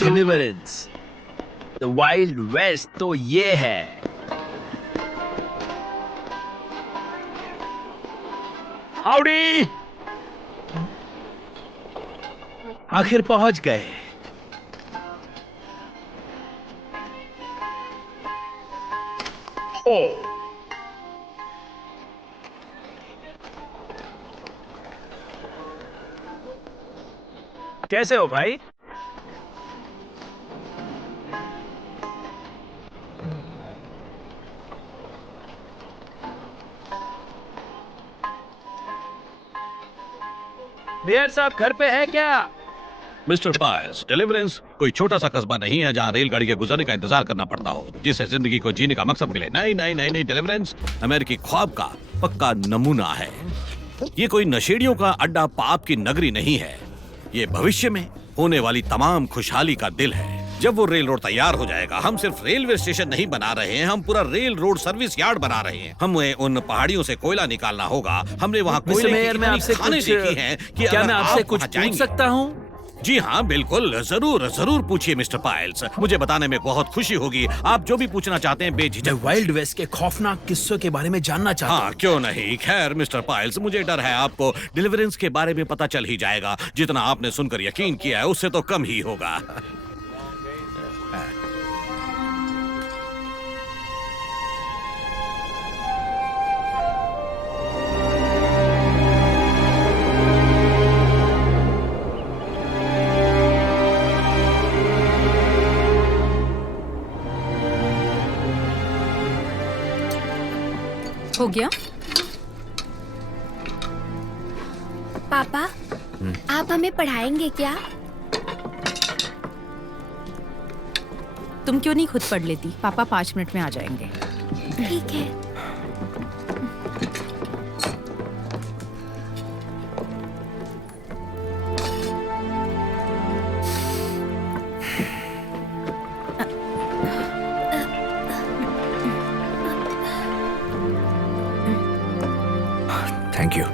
Deliverance. The Wild West तो ये है। हाउडी, आखिर पहुंच गए। ओ, कैसे हो भाई? मेयर साहब घर पे है क्या? मिस्टर पायस, डिलीवरेंस कोई छोटा सा कस्बा नहीं है जहाँ रेलगाड़ी के गुजरने का इंतजार करना पड़ता हो, जिसे जिंदगी को जीने का मकसद मिले। नहीं नहीं नहीं नहीं, डिलीवरेंस अमेरिकी ख्वाब का पक्का नमूना है। ये कोई नशेड़ियों का अड्डा, पाप की नगरी नहीं है। ये भविष्य में होने वाली तमाम खुशहाली का दिल है। जब वो रेल रोड तैयार हो जाएगा, हम सिर्फ रेलवे स्टेशन नहीं बना रहे हैं, हम पूरा रेल रोड सर्विस यार्ड बना रहे हैं। हमें उन पहाड़ियों से कोयला निकालना होगा। हमने वहाँ कोयले की मैं आपसे खाने कुछ देखी हैं कि क्या अगर मैं आपसे आप कुछ वहाँ पूछ जाएंगे- सकता हूँ? जी हाँ, बिल्कुल, जरूर जरूर पूछिए मिस्टर पायल्स। मुझे बताने में बहुत खुशी होगी। आप जो भी पूछना चाहते हैं बेझिझक। वाइल्ड वेस्ट के खौफनाक किस्सों के बारे में जानना चाहता हूँ। हाँ, क्यों नहीं। खैर मिस्टर पायल्स, मुझे डर है आपको डिलीवरेंस के बारे में पता चल ही जाएगा। जितना आपने सुनकर यकीन किया है उससे तो कम ही होगा। हो गया? पापा, आप हमें पढ़ाएंगे क्या? तुम क्यों नहीं खुद पढ़ लेती? पापा 5 मिनट में आ जाएंगे। ठीक है। Thank you.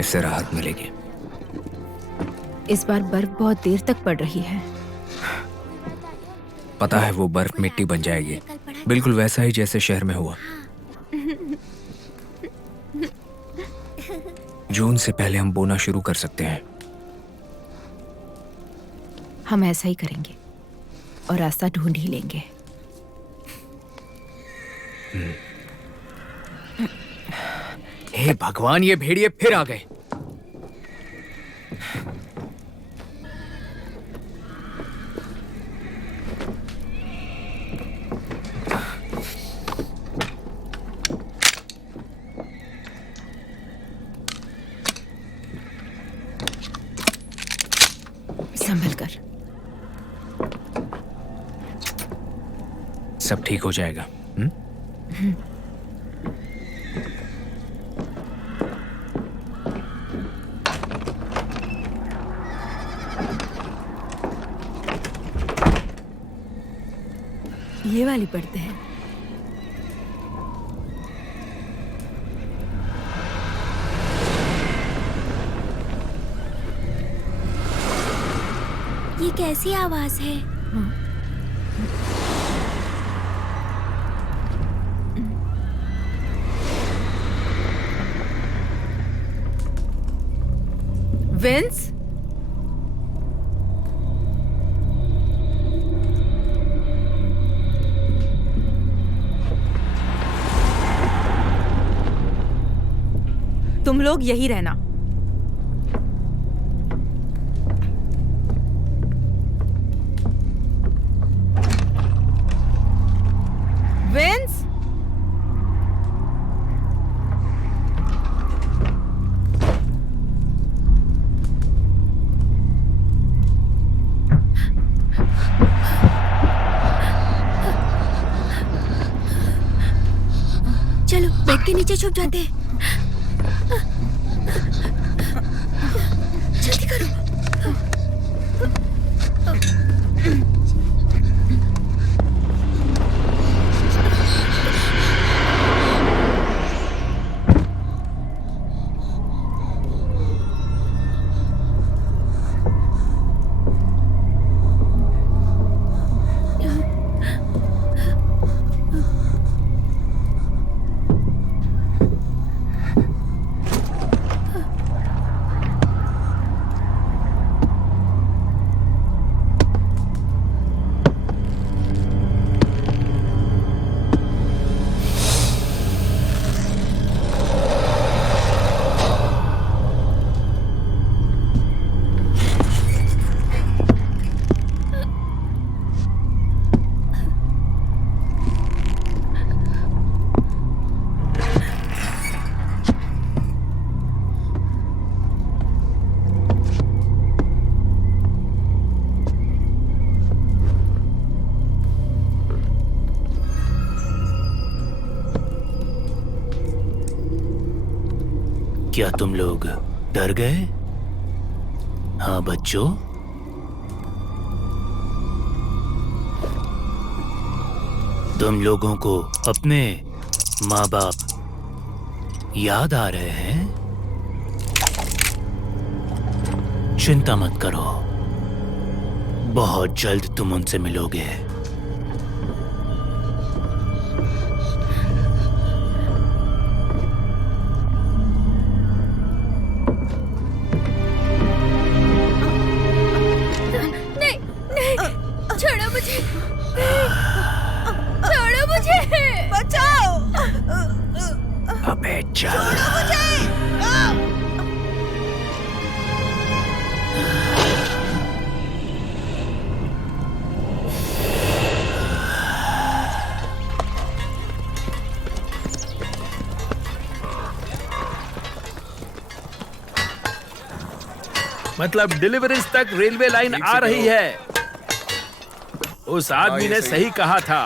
इससे राहत मिलेगी। इस बार बर्फ बहुत देर तक पड़ रही है। पता है, वो बर्फ मिट्टी बन जाएगी, बिल्कुल वैसा ही जैसे शहर में हुआ। जून से पहले हम बोना शुरू कर सकते हैं। हम ऐसा ही करेंगे और रास्ता ढूंढ ही लेंगे। हे भगवान, ये भेड़िए फिर आ गए। संभल कर। सब ठीक हो जाएगा। ये वाली पढ़ते हैं। ये कैसी आवाज है? विंस, तुम लोग यही रहना। विंस, चलो बेड के नीचे छुप जाते हैं। जल्दी करो। क्या तुम लोग डर गए? हाँ बच्चों, तुम लोगों को अपने माँ बाप याद आ रहे हैं? चिंता मत करो, बहुत जल्द तुम उनसे मिलोगे। नहीं नहीं, छोड़ो मुझे, छोड़ो मुझे, बचाओ, अबे चल। मतलब डिलीवरीज तक रेलवे लाइन आ रही है। उस आदमी ने सही कहा था।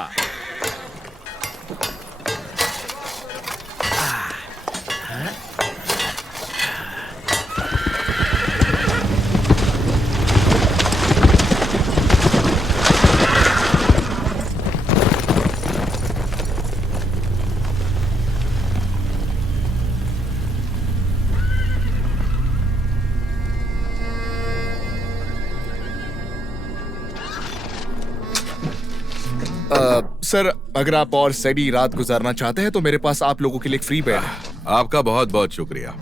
सर, अगर आप और सैडी रात गुजारना चाहते हैं तो मेरे पास आप लोगों के लिए एक फ्री बेड है। आपका बहुत बहुत शुक्रिया,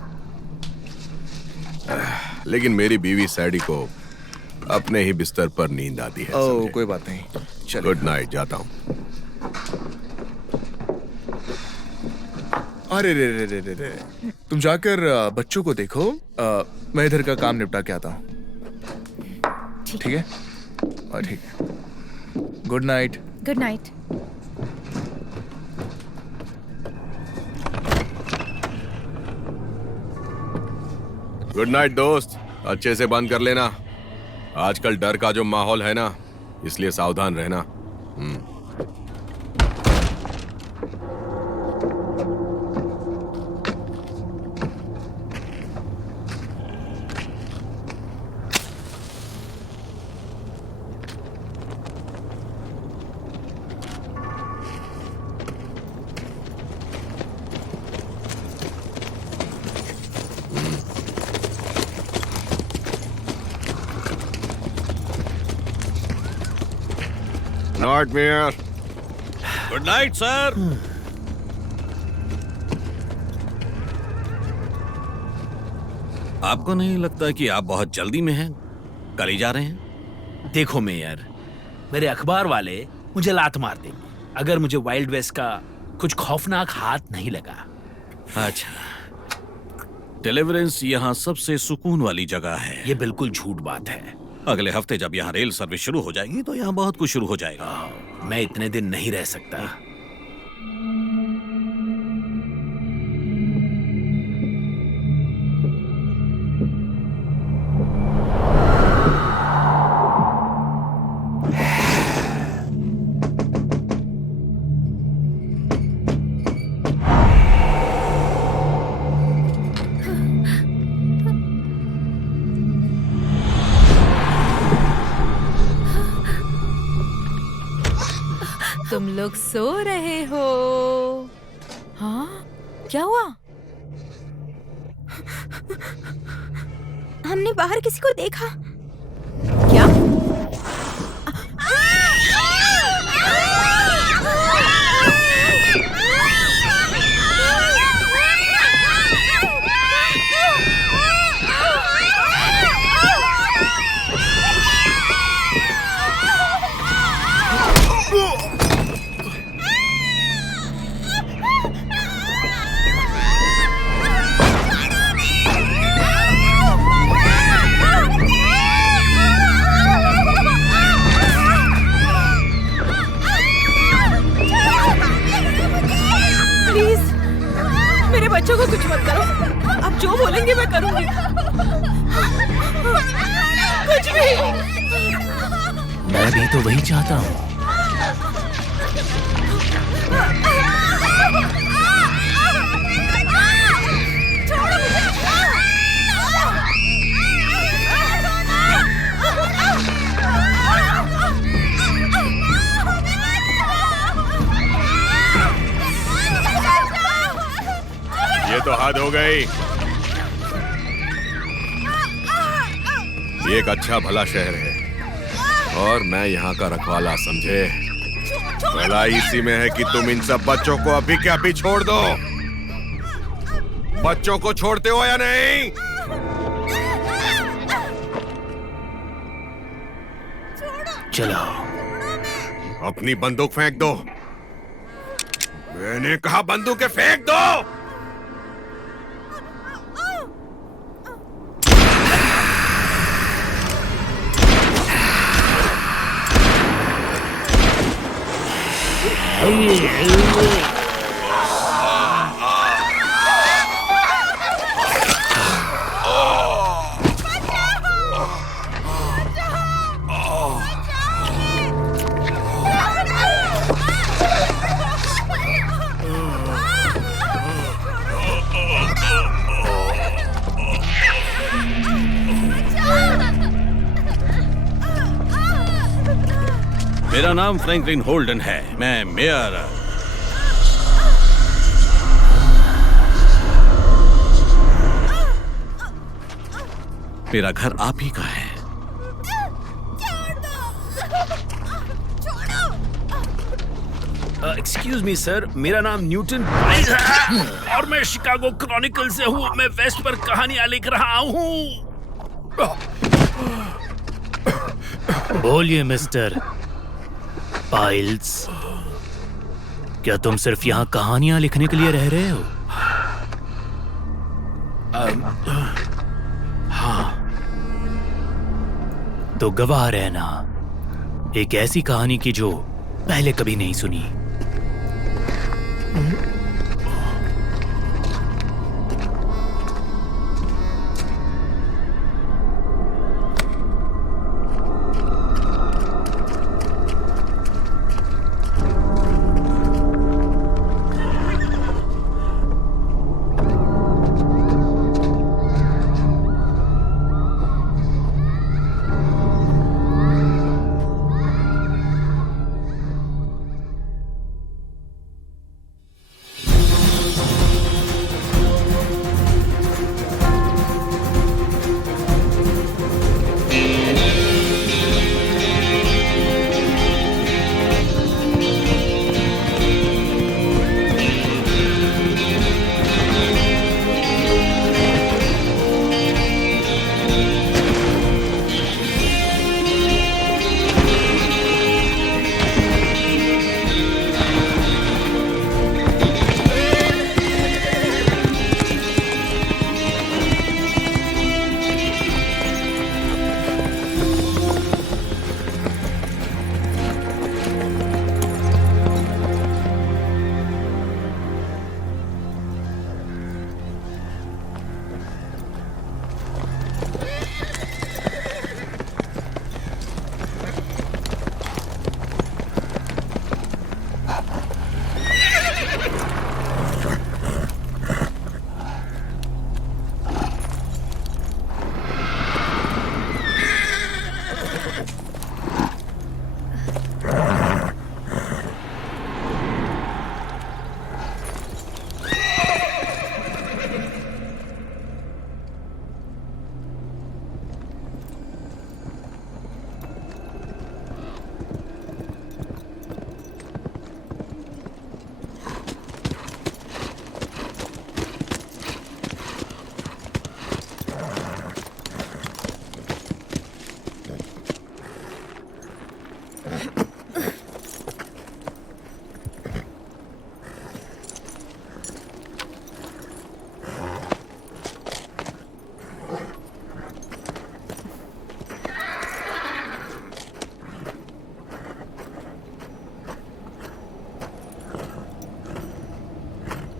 लेकिन मेरी बीवी सैडी को अपने ही बिस्तर पर नींद आती है। ओह, कोई बात नहीं, चलिए। गुड नाइट, जाता हूँ। अरे रे रे रे रे रे, तुम जाकर बच्चों को देखो। मैं इधर का काम निपटा के आता हूँ। ठीक है? ठीक है। Good night. Good night. Good night दोस्त, अच्छे से बंद कर लेना। आजकल डर का जो माहौल है ना, इसलिए सावधान रहना। नॉटमेयर। Good night sir. आपको नहीं लगता कि आप बहुत जल्दी में हैं? कल ही जा रहे हैं? देखो मेयर, मेरे अखबार वाले मुझे लात मार देंगे अगर मुझे वाइल्ड वेस्ट का कुछ खौफनाक हाथ नहीं लगा। अच्छा, डिलीवरेंस यहाँ सबसे सुकून वाली जगह है। ये बिल्कुल झूठ बात है। अगले हफ्ते जब यहाँ रेल सर्विस शुरू हो जाएगी तो यहाँ बहुत कुछ शुरू हो जाएगा। मैं इतने दिन नहीं रह सकता। तुम लोग सो रहे हो? हाँ, क्या हुआ? हमने बाहर किसी को देखा। क्या? बच्चों को कुछ मत करो। आप जो बोलेंगे मैं करूंगी। कुछ भी। मैं भी तो वही चाहता हूँ। छोड़ो मुझे। तो हद हो गई। ये एक अच्छा भला शहर है और मैं यहाँ का रखवाला, समझे? भलाई इसी में है कि तुम इन सब बच्चों को अभी के अभी छोड़ दो। बच्चों को छोड़ते हो या नहीं? चलो। अपनी बंदूक फेंक दो। मैंने कहा बंदूकें फेंक दो। मेरा नाम फ्रैंकलिन होल्डन है। मैं मेयर। मेरा घर आप ही का है। एक्सक्यूज मी सर, मेरा नाम न्यूटन प्राइस है और मैं शिकागो क्रॉनिकल से हूँ। मैं वेस्ट पर कहानियां लिख रहा हूँ। बोलिए मिस्टर पाइल्स, क्या तुम सिर्फ यहाँ कहानियां लिखने के लिए रह रहे हो? हाँ। तो गवाह रहना एक ऐसी कहानी की जो पहले कभी नहीं सुनी।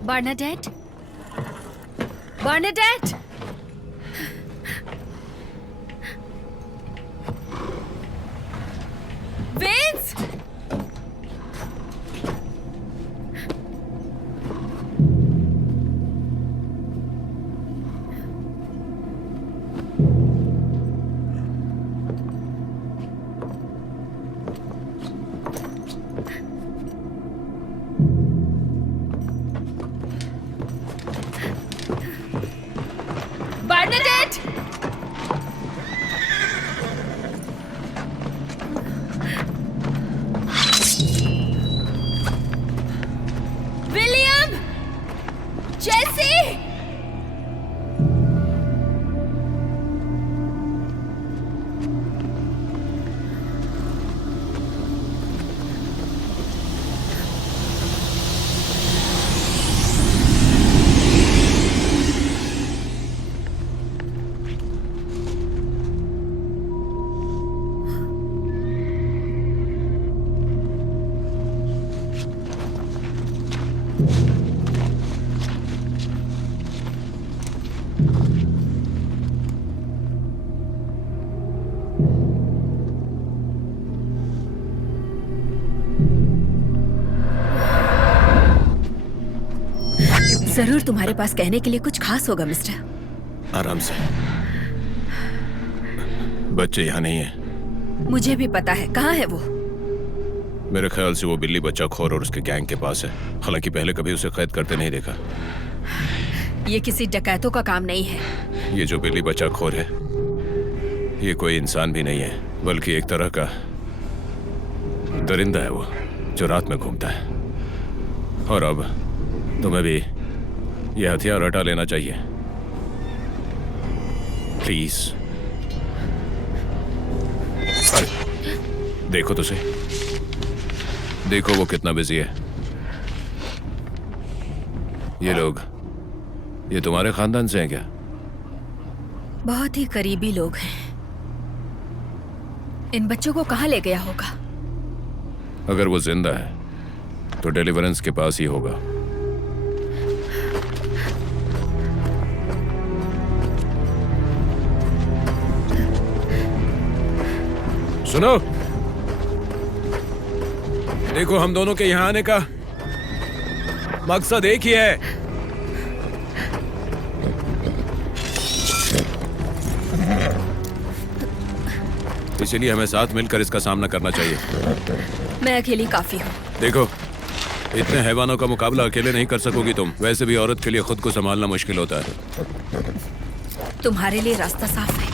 Bernadette? Bernadette? Vince? जरूर तुम्हारे पास कहने के लिए कुछ खास होगा मिस्टर। आराम से। बच्चे यहाँ नहीं है। मुझे भी पता है। कहाँ है वो? मेरे ख्याल से वो बिल्ली बच्चा खोर और उसके गैंग के पास है। हालांकि पहले कभी उसे कैद करते नहीं देखा। ये किसी डकैतों का काम नहीं है। ये जो बिल्ली बच्चा खोर है, ये कोई इंसान भी नहीं है, बल्कि एक तरह का दरिंदा है वो, जो रात में घूमता है। और अब तुम्हें भी ये हथियार हटा लेना चाहिए, प्लीज। देखो तो सही, देखो वो कितना बिजी है। ये लोग, ये तुम्हारे खानदान से हैं क्या? बहुत ही करीबी लोग हैं। इन बच्चों को कहाँ ले गया होगा? अगर वो जिंदा है तो डेलिवरेंस के पास ही होगा। सुनो, देखो हम दोनों के यहां आने का मकसद एक ही है। इसलिए हमें साथ मिलकर इसका सामना करना चाहिए। मैं अकेली काफी हूँ। देखो, इतने हैवानों का मुकाबला अकेले नहीं कर सकोगी तुम। वैसे भी औरत के लिए खुद को संभालना मुश्किल होता है। तुम्हारे लिए रास्ता साफ है।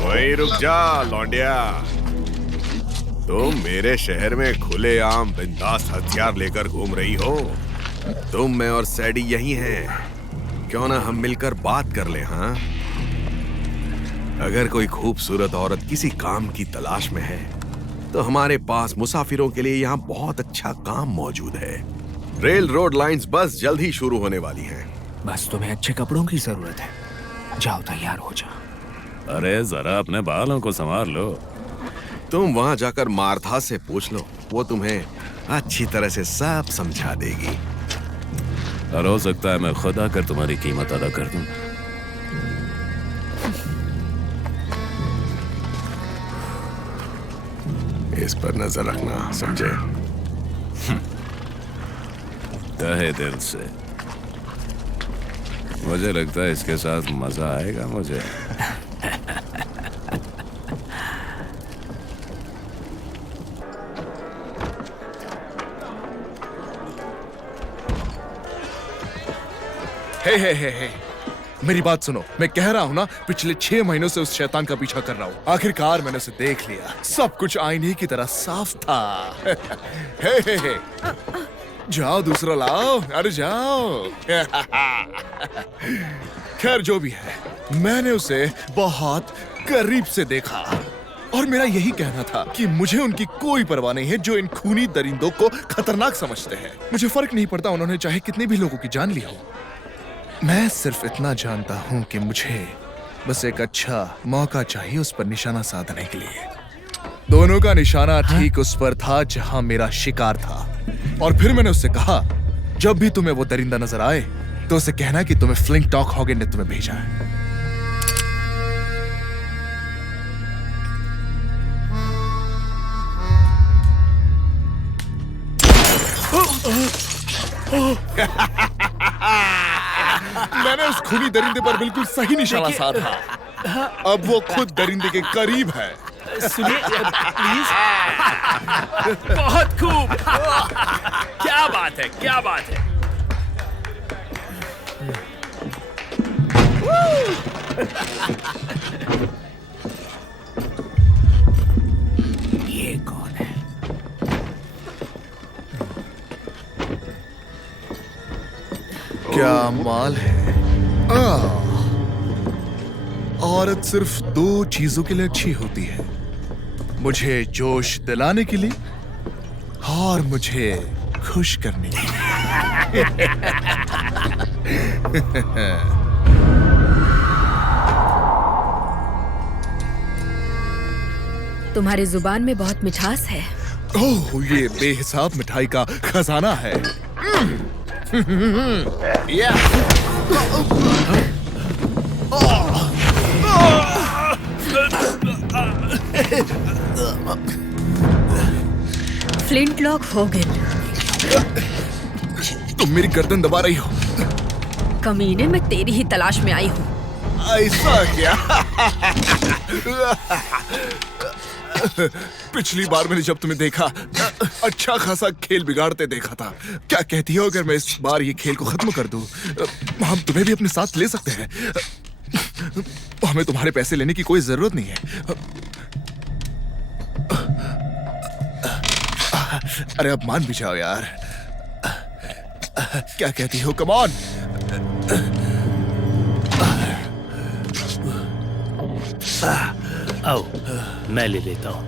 वही रुक जा लौंडिया। तुम मेरे शहर में खुलेआम बिंदास हथियार लेकर घूम रही हो। तुम, मैं और सैडी यही हैं। क्यों ना हम मिलकर बात कर ले? हाँ, अगर कोई खूबसूरत औरत किसी काम की तलाश में है तो हमारे पास मुसाफिरों के लिए यहाँ बहुत अच्छा काम मौजूद है। रेल रोड लाइंस बस जल्द ही शुरू होने वाली हैं। बस तुम्हें अच्छे कपड़ों की जरूरत है। जाओ, तैयार हो जाओ। अरे जरा अपने बालों को संभाल लो। तुम वहां जाकर मार्था से पूछ लो, वो तुम्हें अच्छी तरह से सब समझा देगी। और हो सकता है मैं खुद आकर तुम्हारी कीमत अदा कर दूं। इस पर नजर रखना, समझे? तहे दिल से। मुझे लगता है इसके साथ मजा आएगा मुझे। हे, मेरी बात सुनो। मैं कह रहा हूँ ना, पिछले 6 महीनों से उस शैतान का पीछा कर रहा हूँ। आखिरकार मैंने उसे देख लिया। सब कुछ आईने की तरह साफ था। हे। जाओ, दूसरा लाओ। अरे जाओ। खैर, जो भी है, मैंने उसे बहुत करीब से देखा और मेरा यही कहना था कि मुझे उनकी कोई परवाह नहीं है जो इन खूनी दरिंदों को खतरनाक समझते हैं। मुझे फर्क नहीं पड़ता उन्होंने चाहे कितने भी लोगों की जान ली हो। मैं सिर्फ इतना जानता हूं कि मुझे बस एक अच्छा मौका चाहिए उस पर निशाना साधने के लिए। दोनों का निशाना ठीक उस पर था जहां मेरा शिकार था। और फिर मैंने उससे कहा, जब भी तुम्हें वो दरिंदा नजर आए तो उसे कहना कि तुम्हें फ्लिंटॉक हॉगन ने तुम्हें भेजा है। मैंने उस खूनी दरिंदे पर बिल्कुल सही निशाना साधा। अब वो खुद दरिंदे के करीब है। सुनिए प्लीज। बहुत खूब। क्या बात है, क्या बात है। ये कौन है? क्या माल है। औरत सिर्फ 2 चीजों के लिए अच्छी होती है, मुझे जोश दिलाने के लिए और मुझे खुश करने के लिए। तुम्हारी जुबान में बहुत मिठास है। ओह, ये बेहिसाब मिठाई का खजाना है। या। फ्लिंट लॉक होगन, तुम मेरी गर्दन दबा रही हो। कमीने, मैं तेरी ही तलाश में आई हूँ। ऐसा क्या? पिछली बार मैंने जब तुम्हें देखा, अच्छा खासा खेल बिगाड़ते देखा था। क्या कहती हो अगर मैं इस बार ये खेल को खत्म कर दूं? हम तुम्हें भी अपने साथ ले सकते हैं। हमें तुम्हारे पैसे लेने की कोई जरूरत नहीं है। अरे अब मान भी जाओ यार। क्या कहती हो? Come on. आओ, मैं ले लेता हूँ।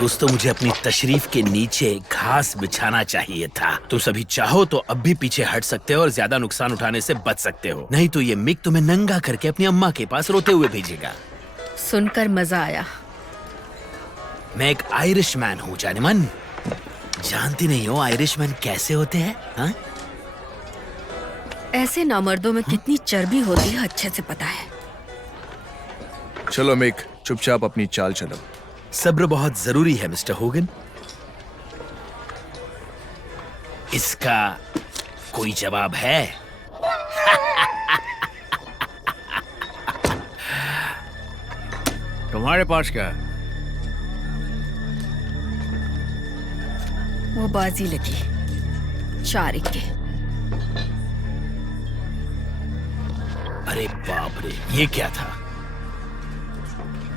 दोस्तों, मुझे अपनी तशरीफ के नीचे घास बिछाना चाहिए था। तुम सभी चाहो तो अब भी पीछे हट सकते हो और ज्यादा नुकसान उठाने से बच सकते हो, नहीं तो ये मिक तुम्हें नंगा करके अपनी अम्मा के पास रोते हुए भेजेगा। सुनकर मजा आया। मैं एक आयरिश मैन हूँ जाने मन। जानती नहीं हो आयरिश मैन कैसे होते हैं? हाँ? ऐसे नामर्दों में कितनी चर्बी होती है अच्छे से पता है। चलो मिक, चुपचाप अपनी चाल चलो। सब्र बहुत जरूरी है मिस्टर होगन। इसका कोई जवाब है? तुम्हारे पास क्या है? वो बाजी लगी 4 इक्के। अरे बाप रे, ये क्या था?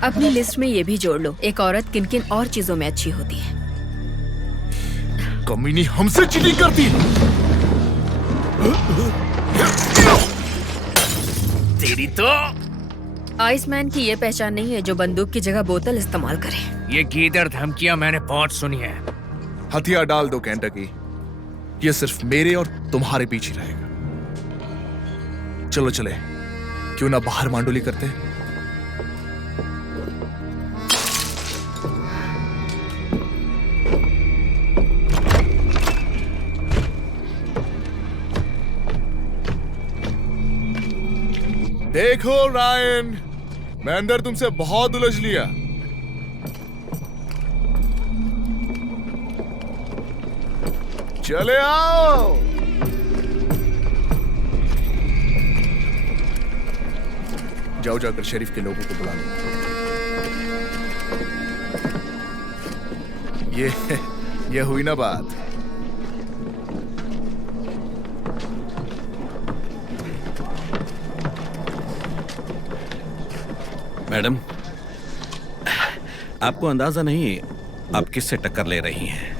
अपनी लिस्ट में ये भी जोड़ लो, एक औरत किन किन और चीजों में अच्छी होती है। कमीनी हमसे चीटिंग करती। तेरी तो। आइसमैन की ये पहचान नहीं है जो बंदूक की जगह बोतल इस्तेमाल करे। ये गीदड़ धमकियां मैंने बहुत सुनी है। हथियार डाल दो केंटकी। ये सिर्फ मेरे और तुम्हारे पीछे रहेगा। चलो चले, क्यों ना बाहर मांडोली करते? देखो रायन, मैं अंदर तुमसे बहुत उलझ लिया। चले आओ। जाओ, जाकर शरीफ के लोगों को बुला लो। ये हुई ना बात। मैडम, आपको अंदाजा नहीं आप किससे टक्कर ले रही हैं।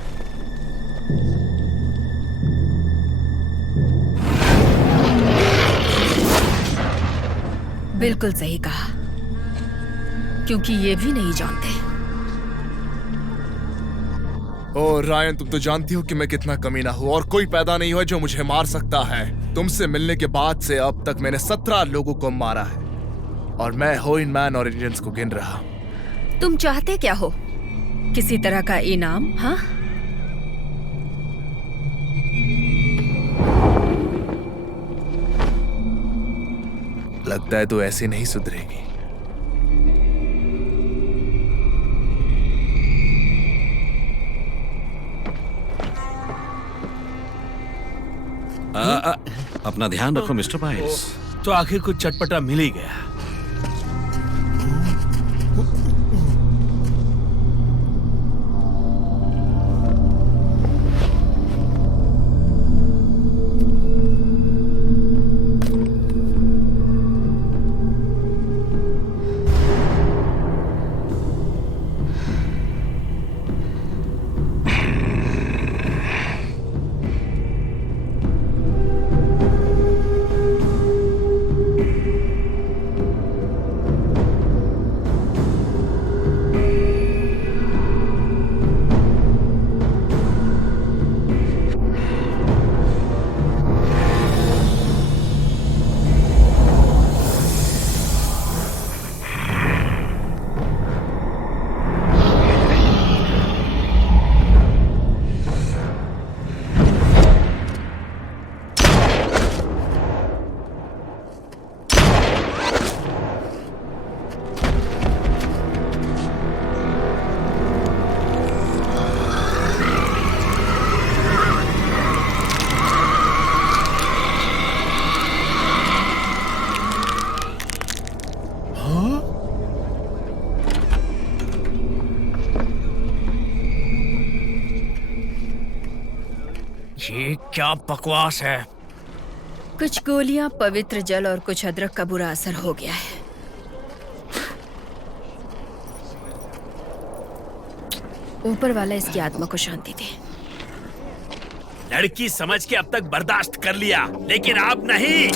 बिल्कुल सही कहा, क्योंकि ये भी नहीं जानते। ओ रायन, तुम तो जानती हो कि मैं कितना कमीना हूँ और कोई पैदा नहीं हुआ जो मुझे मार सकता है। तुमसे मिलने के बाद से अब तक मैंने 17 लोगों को मारा है और मैं होइन मैन और इंडियंस को गिन रहा। तुम चाहते क्या हो? किसी तरह का इनाम? हाँ, लगता है तो ऐसे नहीं सुधरेगी। अपना ध्यान रखो मिस्टर पाइल्स। तो आखिर कुछ चटपटा मिल ही गया। ये क्या बकवास है? कुछ गोलियां, पवित्र जल और कुछ अदरक का बुरा असर हो गया है। ऊपर वाला इसकी आत्मा को शांति दे। लड़की समझ के अब तक बर्दाश्त कर लिया, लेकिन अब नहीं।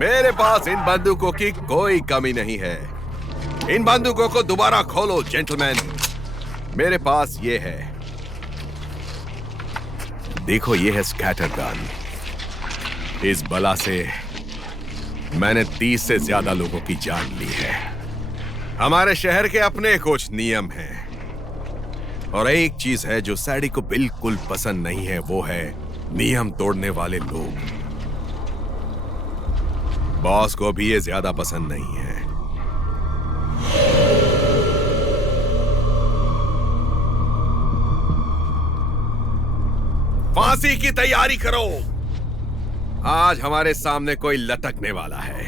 मेरे पास इन बंदूकों की कोई कमी नहीं है। इन बंदूकों को दोबारा खोलो जेंटलमैन। मेरे पास ये है, देखो, ये है स्कैटर गन। इस बला से मैंने 30 से ज्यादा लोगों की जान ली है। हमारे शहर के अपने कुछ नियम हैं, और एक चीज है जो सैडी को बिल्कुल पसंद नहीं है, वो है नियम तोड़ने वाले लोग। बॉस को भी ये ज्यादा पसंद नहीं है। फांसी की तैयारी करो। आज हमारे सामने कोई लटकने वाला है।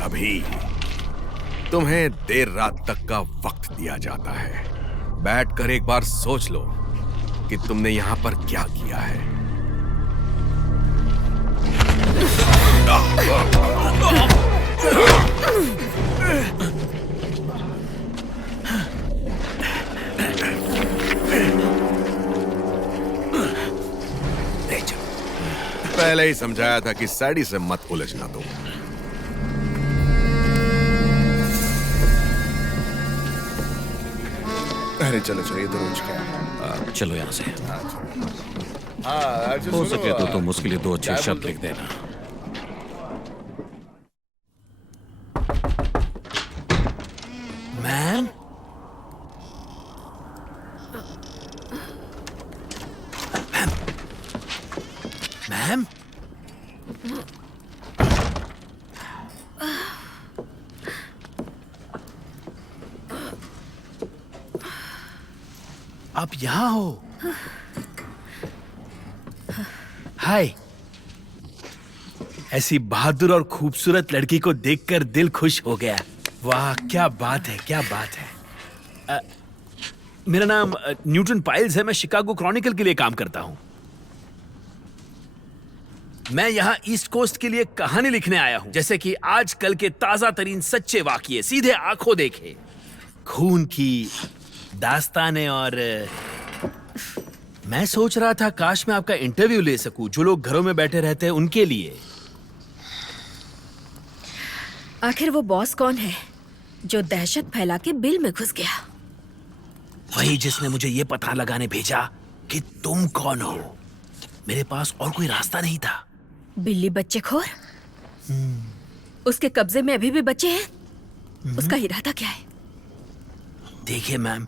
अभी तुम्हें देर रात तक का वक्त दिया जाता है। बैठकर एक बार सोच लो कि तुमने यहां पर क्या किया है। पहले ही समझाया था कि सैडी से मत उलझना दो। अरे चलो चलो, ये तो रोज का। चलो यहाँ से। हाँ, हो सके तो तुम उसके लिए 2 अच्छे शब्द लिख देना। मैम, मैम, आप यहाँ हो? हाय। ऐसी बहादुर और खूबसूरत लड़की को देखकर दिल खुश हो गया। वाह, क्या बात है, क्या बात है। मेरा नाम न्यूटन पाइल्स है। मैं शिकागो क्रॉनिकल के लिए काम करता हूं। मैं यहाँ ईस्ट कोस्ट के लिए कहानी लिखने आया हूं, जैसे कि आजकल के ताजा तरीन सच्चे वाकये, सीधे आंखों देखे, खून की दास्तानें। और मैं सोच रहा था काश मैं आपका इंटरव्यू ले सकूं, जो लोग घरों में बैठे रहते हैं उनके लिए। आखिर वो बॉस कौन है जो दहशत फैला के बिल में घुस गया? वही जिसने मुझे ये पता लगाने भेजा कि तुम कौन हो। मेरे पास और कोई रास्ता नहीं था। बिल्ली बच्चेखोर? उसके कब्जे में अभी भी बच्चे हैं? उसका इरादा क्या है? देखिए मैम,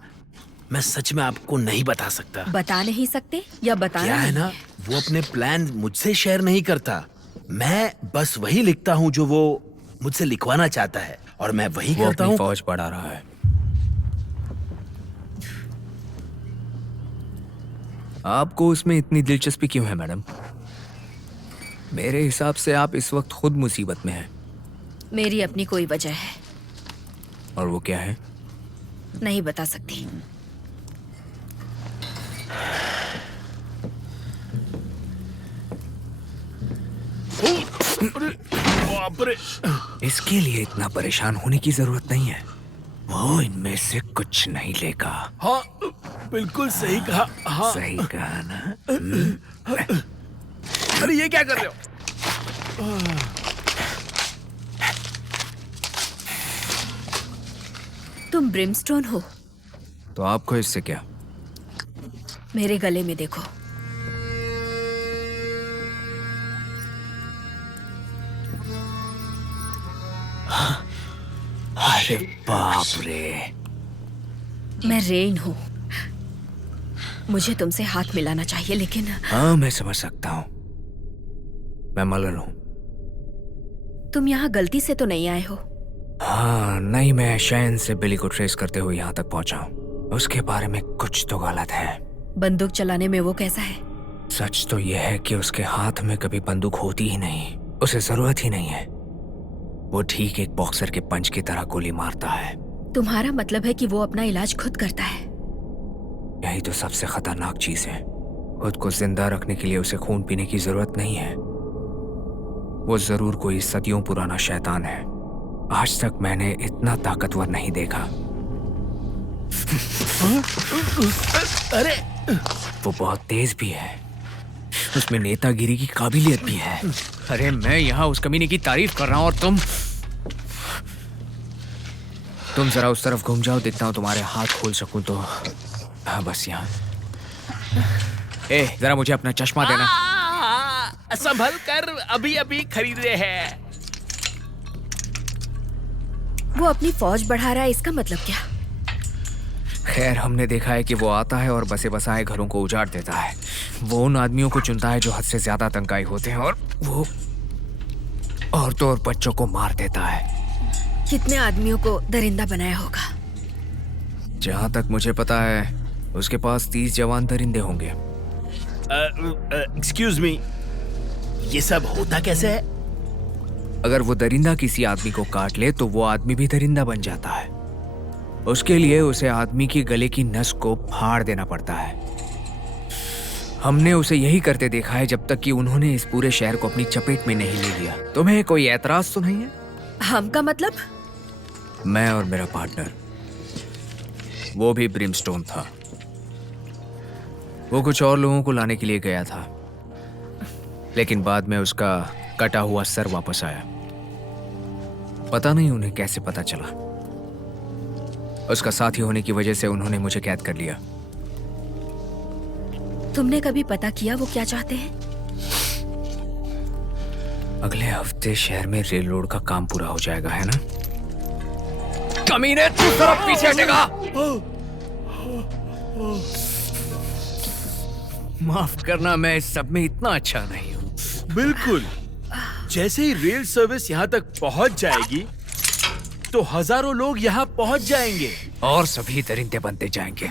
मैं सच में आपको नहीं बता सकता। बता नहीं सकते या बताना क्या है नहीं ना, वो अपने प्लान मुझसे शेयर नहीं करता। मैं बस वही लिखता हूँ जो वो मुझसे लिखवाना चाहता है, और मैं वही वो करता अपनी हूँ। फौज बढ़ा रहा है। आपको उसमें इतनी दिलचस्पी क्यों है मैडम? मेरे हिसाब से आप इस वक्त खुद मुसीबत में हैं। मेरी अपनी कोई वजह है, और वो क्या है? नहीं बता सकती। बाप रे। इसके लिए इतना परेशान होने की जरूरत नहीं है। वो इनमें से कुछ नहीं लेगा। हाँ, बिल्कुल सही कहा। हाँ। सही कहा ना? अरे ये क्या कर रहे हो? तुम ब्रिमस्टोन हो? तो आपको इससे क्या? मेरे गले में देखो। अरे बाप रे। मैं रेन हूँ। मुझे तुमसे हाथ मिलाना चाहिए, लेकिन हाँ, मैं समझ सकता हूँ। मैं मलर हूँ। तुम यहाँ गलती से तो नहीं आए हो? हाँ, नहीं, मैं शैन से बिली को ट्रेस करते हुए यहाँ तक पहुँचा हूँ। उसके बारे में कुछ तो गलत है। बंदूक चलाने में वो कैसा है? सच तो यह है कि उसके हाथ में कभी बंदूक होती ही नहीं। उसे जरूरत ही नहीं है। वो ठीक एक बॉक्सर के पंच की तरह गोली मारता है। तुम्हारा मतलब है कि वो अपना इलाज खुद करता है? यही तो सबसे खतरनाक चीज है। खुद को जिंदा रखने के लिए उसे खून पीने की जरूरत नहीं है। वो जरूर कोई सदियों पुराना शैतान है। आज तक मैंने इतना ताकतवर नहीं देखा। अरे वो बहुत तेज भी है। उसमें नेतागिरी की काबिलियत भी है। अरे मैं यहाँ उस कमीने की तारीफ कर रहा हूँ और तुम जरा उस तरफ घूम जाओ, देखता हूँ तुम्हारे हाथ खोल सकूं तो। हाँ, बस यहाँ। जरा मुझे अपना चश्मा देना। संभल कर, अभी अभी खरीदे हैं। वो अपनी फौज बढ़ा रहा है, इसका मतलब क्या? खैर, हमने देखा है कि वो आता है और बसे बसाए घरों को उजाड़ देता है। वो उन आदमियों को चुनता है जो हद से ज्यादा तंकाई होते हैं, और वो औरतों और बच्चों को मार देता है। कितने आदमियों को दरिंदा बनाया होगा? जहां तक मुझे पता है उसके पास 30 जवान दरिंदे होंगे। एक्सक्यूज मी, ये सब होता कैसे है? अगर वो दरिंदा किसी आदमी को काट ले तो वो आदमी भी दरिंदा बन जाता है। उसके लिए उसे आदमी की गले की नस को फाड़ देना पड़ता है। हमने उसे यही करते देखा है जब तक कि उन्होंने इस पूरे शहर को अपनी चपेट में नहीं ले लिया। तुम्हें कोई एतराज तो नहीं है? हम का मतलब? मैं और मेरा पार्टनर, वो भी ब्रिमस्टोन था। वो कुछ और लोगों को लाने के लिए गया था, लेकिन बाद में उसका कटा हुआ सर वापस आया। पता नहीं उन्हें कैसे पता चला। उसका साथी होने की वजह से उन्होंने मुझे कैद कर लिया। तुमने कभी पता किया वो क्या चाहते हैं? अगले हफ्ते शहर में रेल रोड का काम पूरा हो जाएगा, है ना? कमीने, तू तरफ पीछे हटेगा। माफ करना, मैं इस सब में इतना अच्छा नहीं हूँ। बिल्कुल। जैसे ही रेल सर्विस यहाँ तक पहुँच जाएगी तो हजारों लोग यहाँ पहुँच जाएंगे और सभी दरिंदे बनते जाएंगे।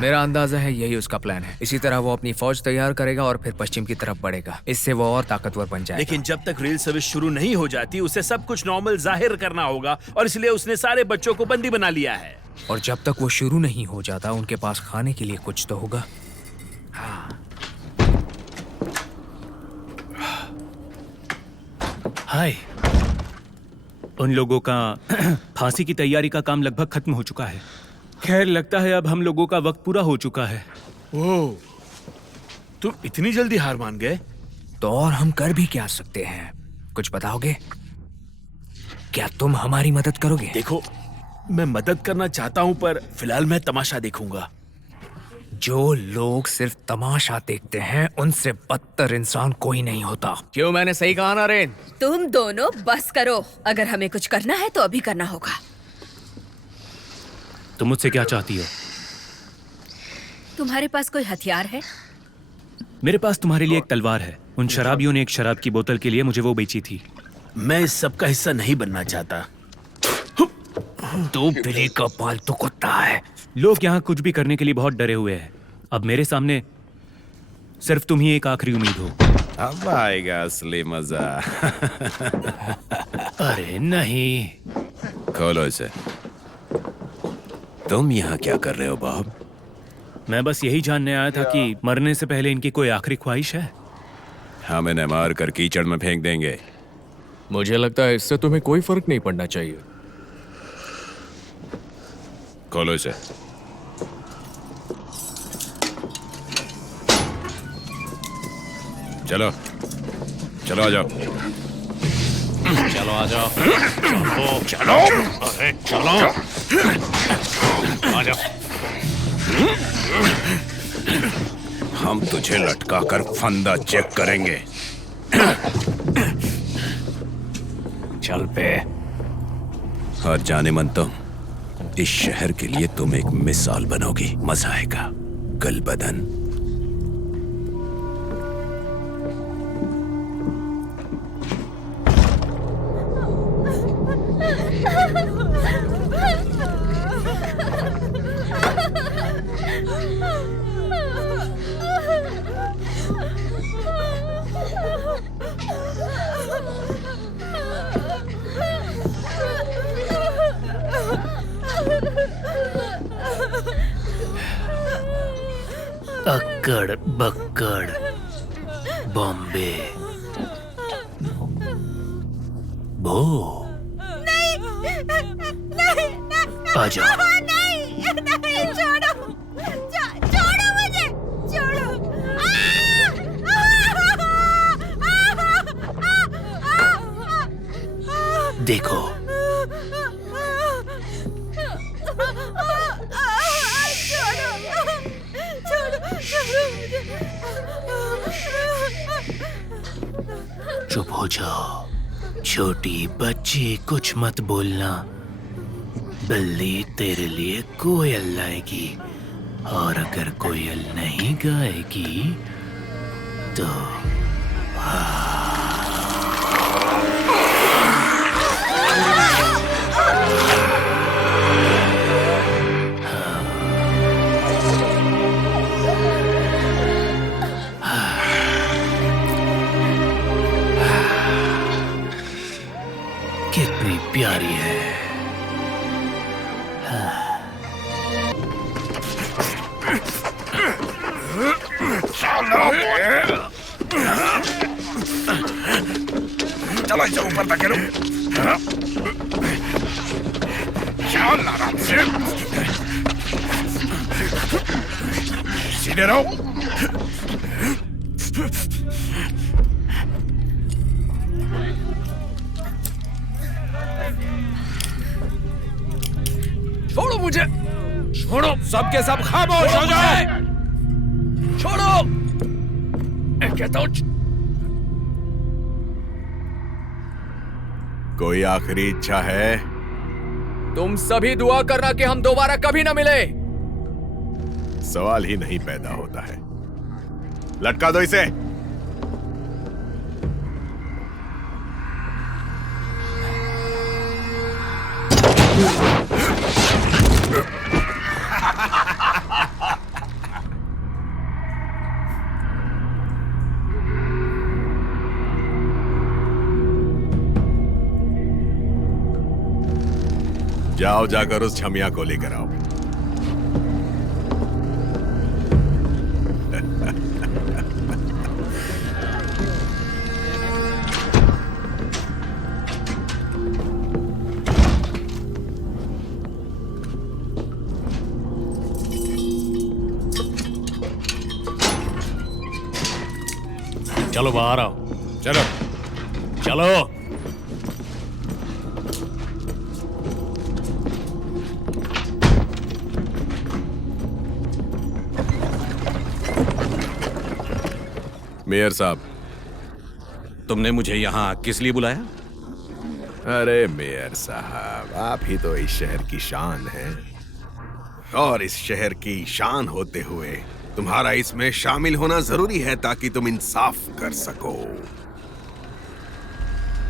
मेरा अंदाजा है यही उसका प्लान है। इसी तरह वो अपनी फौज तैयार करेगा और फिर पश्चिम की तरफ बढ़ेगा। इससे वो और ताकतवर बन जाएगा। लेकिन जब तक रेल सर्विस शुरू नहीं हो जाती उसे सब कुछ नॉर्मल जाहिर करना होगा, और इसलिए उसने सारे बच्चों को बंदी बना लिया है। और जब तक वो शुरू नहीं हो जाता उनके पास खाने के लिए कुछ तो होगा। हाय। उन लोगों का फांसी की तैयारी का काम लगभग खत्म हो चुका है। खैर, लगता है अब हम लोगों का वक्त पूरा हो चुका है। ओह, तुम इतनी जल्दी हार मान गए? तो और हम कर भी क्या सकते हैं? कुछ बताओगे? क्या तुम हमारी मदद करोगे? देखो, मैं मदद करना चाहता हूँ, पर फिलहाल मैं तमाशा देखूंगा। जो लोग सिर्फ तमाशा देखते हैं उनसे बदतर इंसान कोई नहीं होता। क्यों, मैंने सही कहा ना रेन? तुम दोनों बस करो। अगर हमें कुछ करना है तो अभी करना होगा। तुम मुझसे क्या चाहती हो? तुम्हारे पास कोई हथियार है? मेरे पास तुम्हारे लिए एक तलवार है। उन शराबियों ने एक शराब की बोतल के लिए मुझे वो बेची थी। मैं इस सब का हिस्सा नहीं बनना चाहता। तू बिली का पालतू कुत्ता है। लोग यहाँ कुछ भी करने के लिए बहुत डरे हुए हैं। अब मेरे सामने सिर्फ तुम ही एक आखिरी उम्मीद हो। अब आएगा असली मजा। अरे नहीं। खोलो इसे। तुम यहाँ क्या कर रहे हो बॉब? मैं बस यही जानने आया था कि मरने से पहले इनकी कोई आखिरी ख्वाहिश है। हम इन्हें मार कर कीचड़ में फेंक देंगे। मुझे लगता है इससे तुम्हें कोई फर्क नहीं पड़ना चाहिए। खोलो इसे। चलो चलो आ जाओ। चलो आ जाओ। चलो अरे चलो आ जाओ। हम तुझे लटका कर फंदा चेक करेंगे। चल पे। और जाने मन तुम, इस शहर के लिए तुम एक मिसाल बनोगी। मजा आएगा। गल बदन। अक्कड़ बक्कड़ बॉम्बे बो। आ जाओ। नहीं छोड़ो, छोड़ो मुझे, छोड़ो। देखो चुप हो जाओ छोटी बच्ची, कुछ मत बोलना। बिल्ली तेरे लिए कोयल लाएगी, और अगर कोयल नहीं गाएगी तो कितनी प्यारी है। चलो इसे ऊपर धकेलो। चल आराम से। सीधे रहो। छोड़ो मुझे। छोड़ो, सबके सब खामोश हो जाओ। छोड़ो। मैं कहता हूँ। कोई आखिरी इच्छा है? तुम सभी दुआ करना कि हम दोबारा कभी ना मिले। सवाल ही नहीं पैदा होता है। लटका दो इसे। जाओ, जाकर उस छमिया को लेकर आओ। चलो बाहर आओ। चलो चलो मेयर साहब, तुमने मुझे यहाँ किस लिए बुलाया? अरे मेयर साहब, आप ही तो इस शहर की शान हैं। और इस शहर की शान होते हुए तुम्हारा इसमें शामिल होना जरूरी है ताकि तुम इंसाफ कर सको।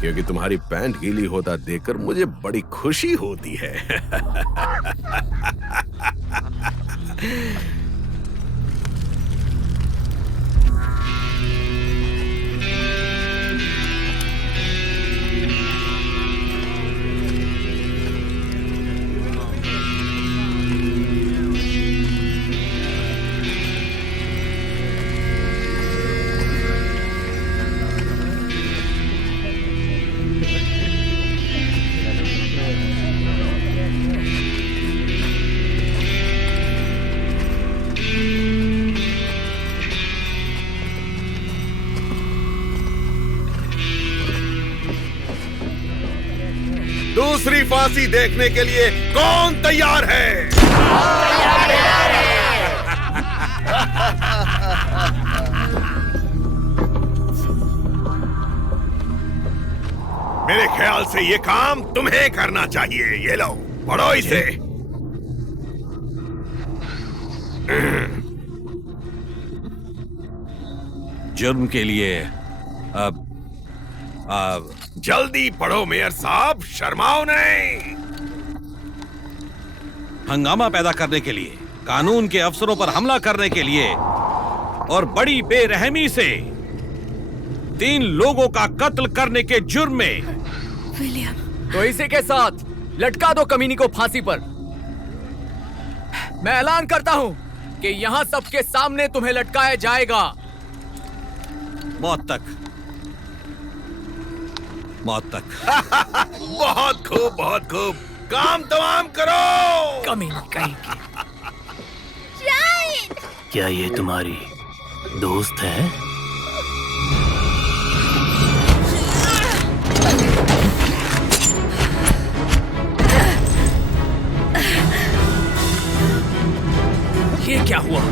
क्योंकि तुम्हारी पैंट गीली होता देखकर मुझे बड़ी खुशी होती है। दूसरी फांसी देखने के लिए कौन तैयार है? मेरे ख्याल से ये काम तुम्हें करना चाहिए। ये लो, पढ़ो इसे। जुर्म के लिए अब जल्दी पढ़ो मेयर साहब, शर्माओ नहीं। हंगामा पैदा करने के लिए, कानून के अफसरों पर हमला करने के लिए और बड़ी बेरहमी से 3 लोगों का कत्ल करने के जुर्म में। विलियम, तो इसी के साथ लटका दो कमीनी को फांसी पर। मैं ऐलान करता हूं कि यहां सबके सामने तुम्हें लटकाया जाएगा। मौत तक, मौत तक। बहुत खूब, बहुत खूब। काम तमाम करो। कमीनी कहीं की। क्या ये तुम्हारी दोस्त है? ये क्या हुआ?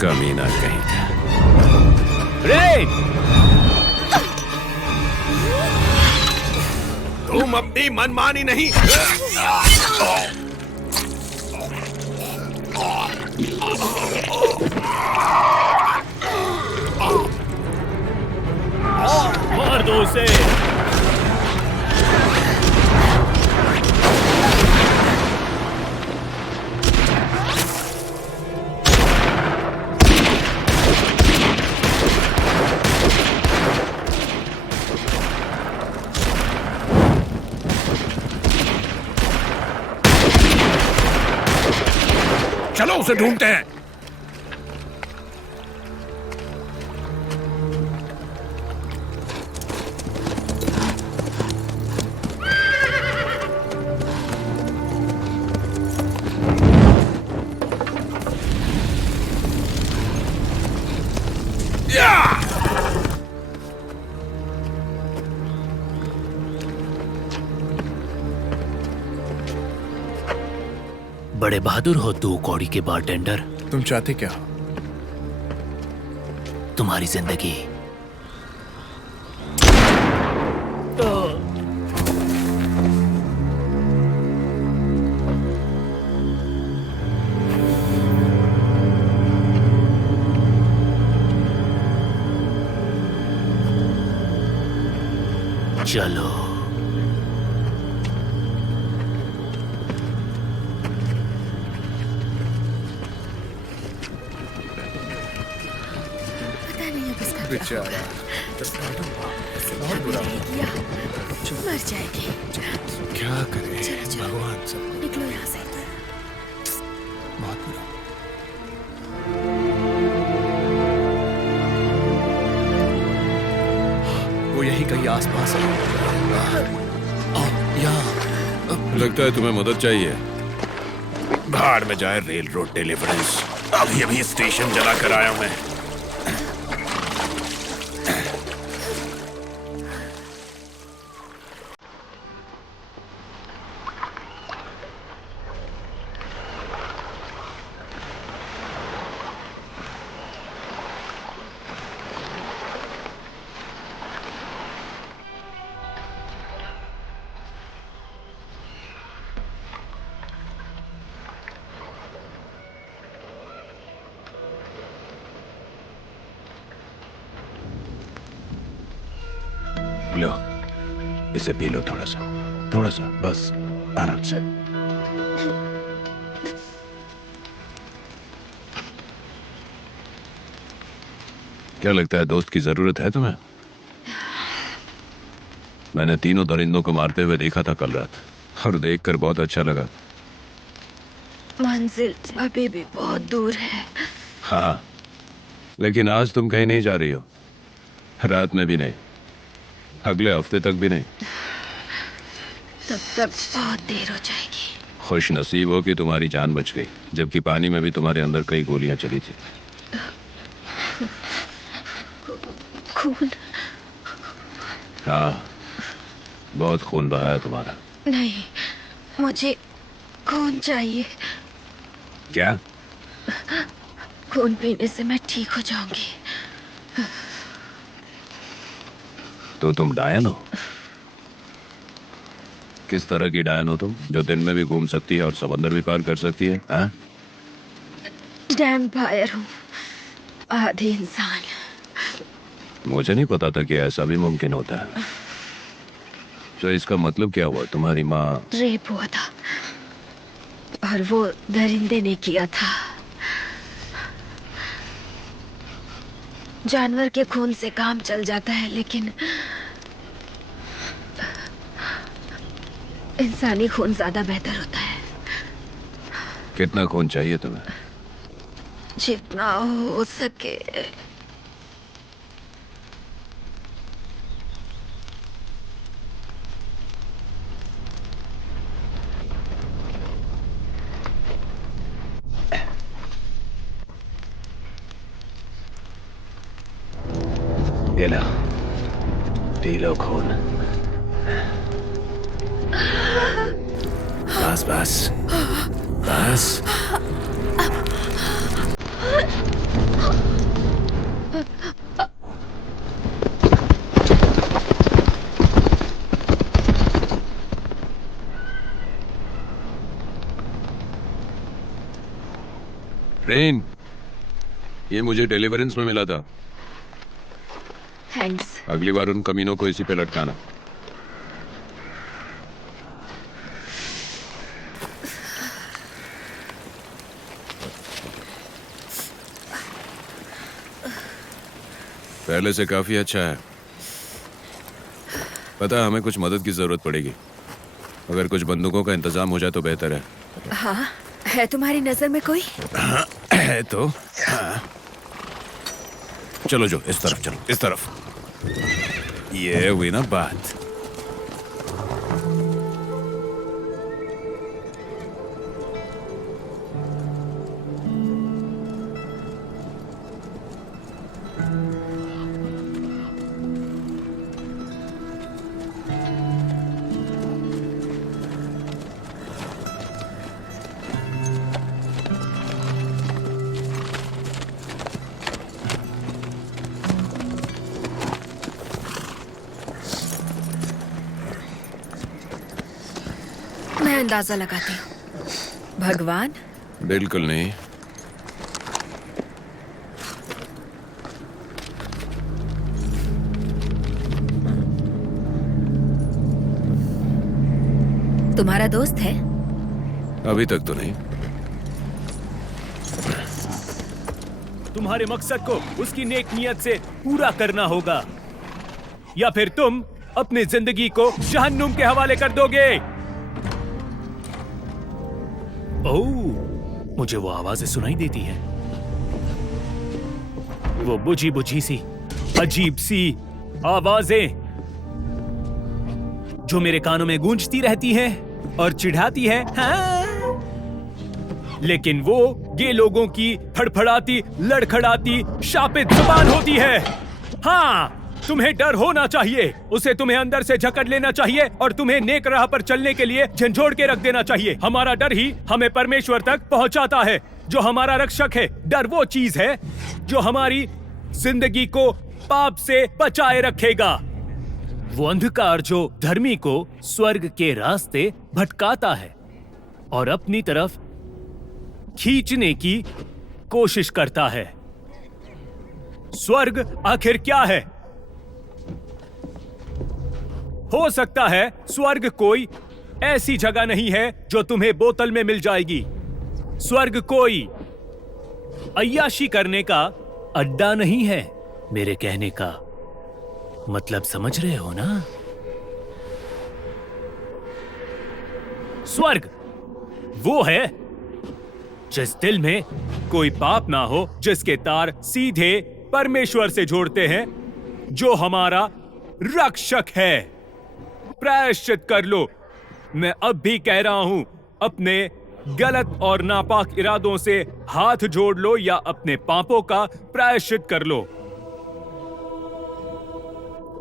कमीना कहीं का। रे! तुम अपनी मनमानी नहीं। मार दो उसे। चलो उसे ढूंढते हैं। बड़े बहादुर हो 2 कौड़ी के बारटेंडर। तुम चाहते क्या हो? तुम्हारी जिंदगी। चलो। बेचारा। बहुत बुरा किया, मर जाएगी। क्या करे? चलो, चलो। भगवान सब निकलो यहाँ से। बहुत बुरा। वो यही कहीं आसपास है। यहाँ। लगता है तुम्हें मदद चाहिए। भाड़ में जाए रेल रोड डिलीवरेंस। अभी अभी स्टेशन जला कर आया हूं मैं। लो, इसे पी लो थोड़ा सा, बस आराम से। क्या लगता है, दोस्त की जरूरत है तुम्हें? मैंने तीनों दरिंदों को मारते हुए देखा था कल रात, और देखकर बहुत अच्छा लगा। मंजिल अभी भी बहुत दूर है। हाँ, लेकिन आज तुम कहीं नहीं जा रही हो, रात में भी नहीं, अगले हफ्ते तक भी नहीं। तब तक बहुत देर हो जाएगी। खुश नसीब हो कि तुम्हारी जान बच गई, जबकि पानी में भी तुम्हारे अंदर कई गोलियां चली थी। खून? हाँ, बहुत खून बहा है तुम्हारा। नहीं, मुझे खून चाहिए। क्या? खून पीने से मैं ठीक हो जाऊंगी। तो तुम डायन हो? किस तरह की डायन हो तुम, जो दिन में भी घूम सकती है और समंदर भी पार कर सकती है? हाँ? वैम्पायर हूँ, आधी इंसान। मुझे नहीं पता था कि ऐसा भी मुमकिन होता है। तो इसका मतलब क्या हुआ? तुम्हारी माँ? रेप हुआ था, और वो दरिंदे ने किया था। जानवर के खून से काम चल जाता है, लेकिन इंसानी खून ज्यादा बेहतर होता है। कितना खून चाहिए तुम्हें? जितना हो सके। ये लो, पी लो खून। बस बस बस। रेन, ये मुझे डिलीवरेंस में मिला था। थैंक्स। अगली बार उन कमीनों को इसी पे लटकाना। पहले से काफी अच्छा है। पता है, हमें कुछ मदद की जरूरत पड़ेगी। अगर कुछ बंदूकों का इंतजाम हो जाए तो बेहतर है। हाँ, है तुम्हारी नजर में कोई? है तो। हाँ। चलो जो, इस तरफ चलो, इस तरफ। ये हुई ना बात। मैं अंदाजा लगाती हूँ। भगवान? बिल्कुल नहीं। तुम्हारा दोस्त है? अभी तक तो नहीं। तुम्हारे मकसद को उसकी नेक नियत से पूरा करना होगा, या फिर तुम अपनी जिंदगी को जहन्नुम के हवाले कर दोगे। ओह, मुझे वो आवाजें सुनाई देती हैं। वो बुझी बुझी सी, अजीब सी आवाजें जो मेरे कानों में गूंजती रहती हैं और चिढ़ाती हैं। हाँ? लेकिन वो ये लोगों की फड़फड़ाती, लड़खड़ाती, शापित जुबान होती है। हाँ, तुम्हें डर होना चाहिए, उसे तुम्हें अंदर से जकड़ लेना चाहिए और तुम्हें नेक राह पर चलने के लिए झंझोड़ के रख देना चाहिए। हमारा डर ही हमें परमेश्वर तक पहुंचाता है, जो हमारा रक्षक है। डर वो चीज है जो हमारी जिंदगी को पाप से बचाए रखेगा। वो अंधकार जो धर्मी को स्वर्ग के रास्ते भटकाता है और अपनी तरफ खींचने की कोशिश करता है। स्वर्ग आखिर क्या है? हो सकता है स्वर्ग कोई ऐसी जगह नहीं है जो तुम्हें बोतल में मिल जाएगी। स्वर्ग कोई अय्याशी करने का अड्डा नहीं है। मेरे कहने का मतलब समझ रहे हो ना? स्वर्ग वो है जिस दिल में कोई पाप ना हो, जिसके तार सीधे परमेश्वर से जोड़ते हैं, जो हमारा रक्षक है। प्रायश्चित कर लो। मैं अब भी कह रहा हूं, अपने गलत और नापाक इरादों से हाथ जोड़ लो या अपने पापों का प्रायश्चित कर लो।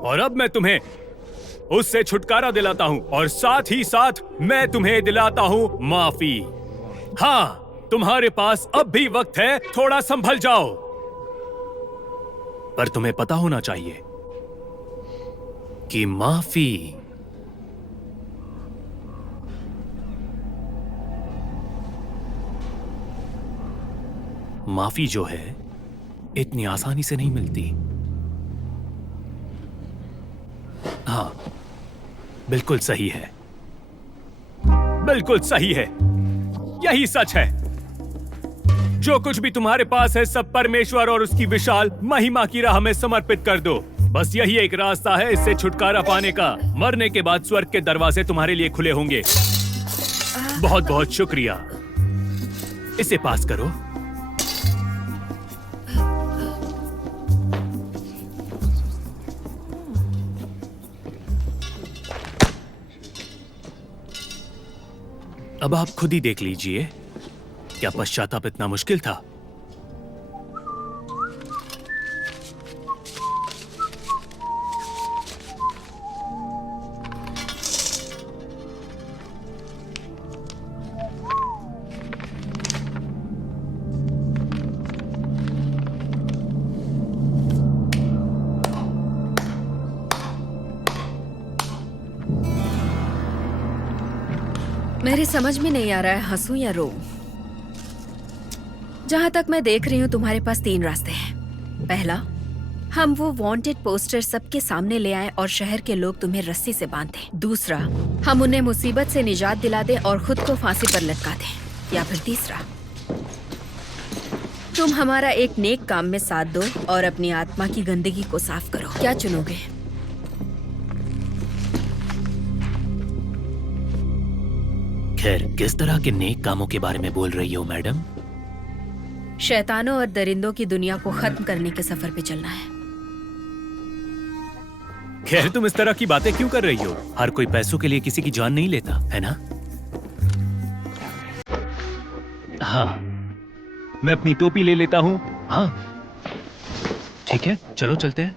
और अब मैं तुम्हें उससे छुटकारा दिलाता हूं और साथ ही साथ मैं तुम्हें दिलाता हूं माफी। हाँ, तुम्हारे पास अब भी वक्त है, थोड़ा संभल जाओ। पर तुम्हें पता होना चाहिए कि माफी जो है इतनी आसानी से नहीं मिलती। हाँ, बिल्कुल सही है, बिल्कुल सही है, यही सच है। जो कुछ भी तुम्हारे पास है सब परमेश्वर और उसकी विशाल महिमा की राह में समर्पित कर दो। बस यही एक रास्ता है इससे छुटकारा पाने का। मरने के बाद स्वर्ग के दरवाजे तुम्हारे लिए खुले होंगे। बहुत बहुत शुक्रिया। इसे पास करो। अब आप खुद ही देख लीजिए, क्या पश्चाताप इतना मुश्किल था? मेरी समझ में नहीं आ रहा है हंसूं या रो। जहां तक मैं देख रही हूँ तुम्हारे पास 3 रास्ते हैं। पहला, हम वो वांटेड पोस्टर सबके सामने ले आएं और शहर के लोग तुम्हें रस्सी से बांध दें। दूसरा, हम उन्हें मुसीबत से निजात दिला दें और खुद को फांसी पर लटका दें। या फिर तीसरा, तुम हमारा एक नेक काम में साथ दो और अपनी आत्मा की गंदगी को साफ करो। क्या चुनोगे? खैर, किस तरह के नेक कामों के बारे में बोल रही हो मैडम? शैतानों और दरिंदों की दुनिया को खत्म करने के सफर पे चलना है। खैर, तुम इस तरह की बातें क्यों कर रही हो? हर कोई पैसों के लिए किसी की जान नहीं लेता, है ना? हाँ, मैं अपनी टोपी ले लेता हूँ। हाँ, ठीक है, चलो चलते हैं।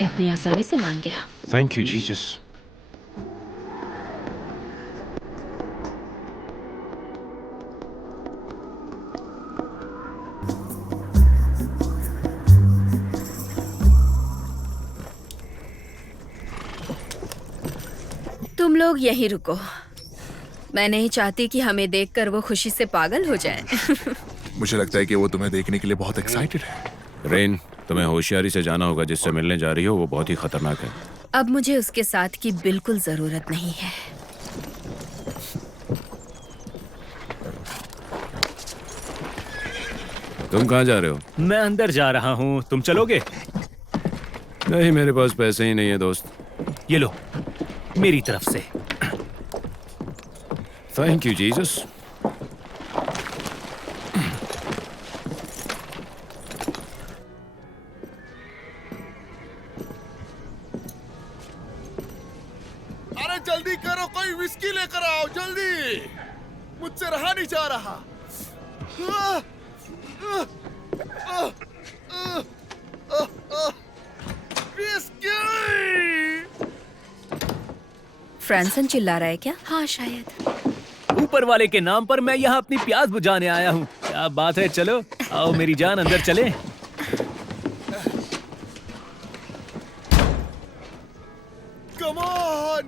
इतनी आसानी से मान गया। Thank you, Jesus. तुम लोग यहीं रुको। मैं नहीं चाहती कि हमें देखकर वो खुशी से पागल हो जाएं। मुझे लगता है कि वो तुम्हें देखने के लिए बहुत एक्साइटेड है। रेन, तुम्हें होशियारी से जाना होगा। जिससे मिलने जा रही हो वो बहुत ही खतरनाक है। अब मुझे उसके साथ की बिल्कुल जरूरत नहीं है। तुम कहाँ जा रहे हो? मैं अंदर जा रहा हूँ, तुम चलोगे? नहीं, मेरे पास पैसे ही नहीं है दोस्त। ये लो, मेरी तरफ से। Thank you Jesus. अरे जल्दी करो, कोई विस्की लेकर आओ जल्दी। मुझसे रहा नहीं जा रहा। फ्रांसन चिल्ला रहा है क्या? हाँ शायद। ऊपर वाले के नाम पर मैं यहाँ अपनी प्यास बुझाने आया हूँ। क्या बात है, चलो आओ मेरी जान, अंदर चले। Come on!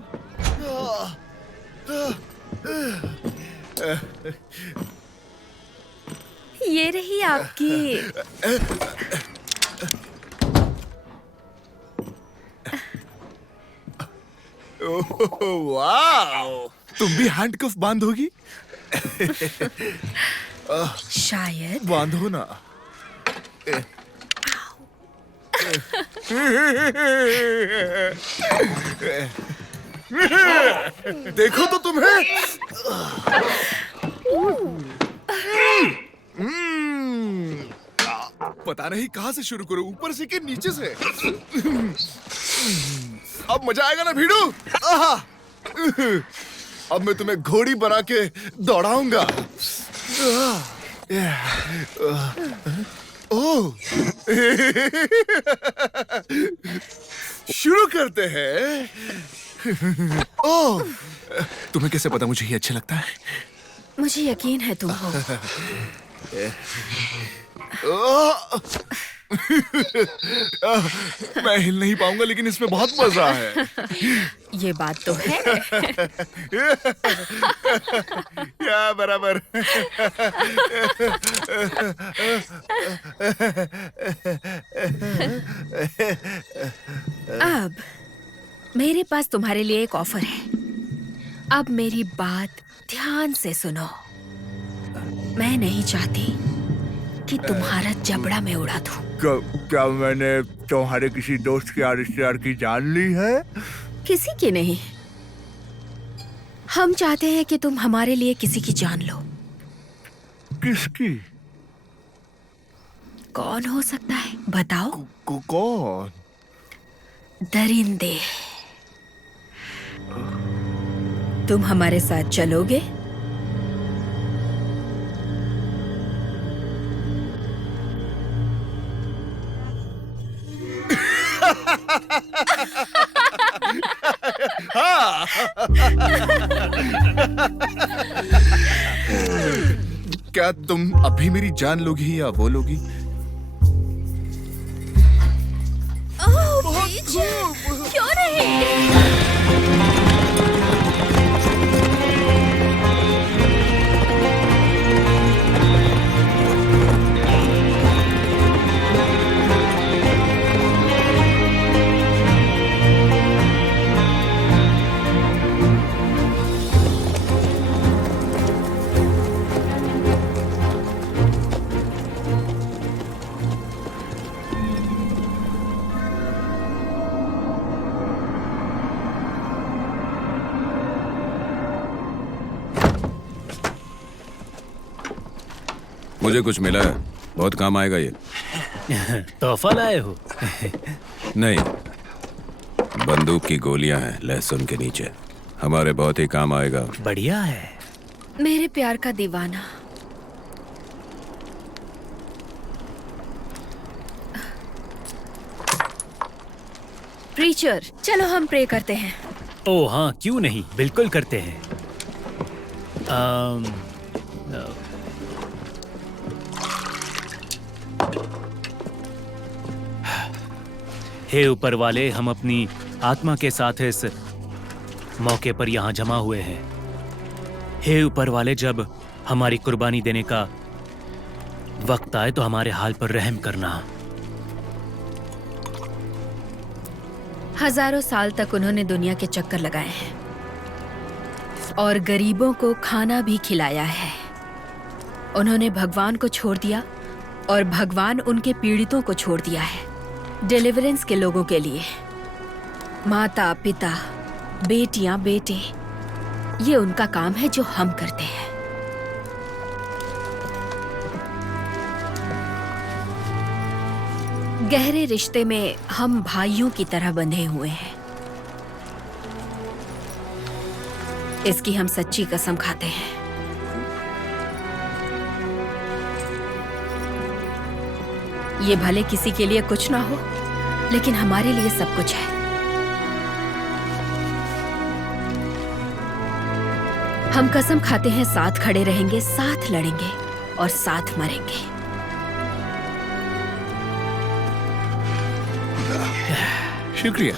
ये रही आपकी। वाह, तुम भी हैंडकफ बांधोगी? शायद। बांधो ना। देखो तो तुम्हें। पता नहीं कहां से शुरू करूं, ऊपर से कि नीचे से। अब मजा आएगा ना भीड़ू? आहा! अब मैं तुम्हें घोड़ी बना के दौड़ाऊंगा। ओह! शुरू करते हैं। ओह! तुम्हें कैसे पता मुझे ये अच्छा लगता है? मुझे यकीन है तुम हो। मैं हिल नहीं पाऊंगा, लेकिन इसमें बहुत मजा है। ये बात तो है। या बराबर। अब मेरे पास तुम्हारे लिए एक ऑफर है। अब मेरी बात ध्यान से सुनो। मैं नहीं चाहती कि तुम्हारा जबड़ा में उड़ा दूं। क्या मैंने तुम्हारे किसी दोस्त के रिश्तेदार की जान ली है? किसी की नहीं। हम चाहते हैं कि तुम हमारे लिए किसी की जान लो। किसकी? कौन हो सकता है बताओ? कौन? दरिंदे। तुम हमारे साथ चलोगे? क्या तुम अभी मेरी जान लोगी या वो लोगी? क्यों नहीं? मुझे कुछ मिला है, बहुत काम आएगा ये। तोहफा लाए हो? नहीं, बंदूक की गोलियां हैं लहसुन के नीचे, हमारे बहुत ही काम आएगा। बढ़िया है। मेरे प्यार का दीवाना। प्रीचर, चलो हम प्रे करते हैं। ओह हाँ, क्यों नहीं, बिल्कुल करते हैं। हे ऊपर वाले, हम अपनी आत्मा के साथ इस मौके पर यहाँ जमा हुए हैं। हे ऊपर वाले, जब हमारी कुर्बानी देने का वक्त आए तो हमारे हाल पर रहम करना। हजारों साल तक उन्होंने दुनिया के चक्कर लगाए हैं और गरीबों को खाना भी खिलाया है। उन्होंने भगवान को छोड़ दिया और भगवान उनके पीड़ितों को छोड़ दिया है, डिलीवरेंस के लोगों के लिए। माता पिता, बेटियां बेटे, ये उनका काम है जो हम करते हैं। गहरे रिश्ते में हम भाइयों की तरह बंधे हुए हैं। इसकी हम सच्ची कसम खाते हैं। ये भले किसी के लिए कुछ ना हो, लेकिन हमारे लिए सब कुछ है। हम कसम खाते हैं, साथ खड़े रहेंगे, साथ लड़ेंगे और साथ मरेंगे। शुक्रिया।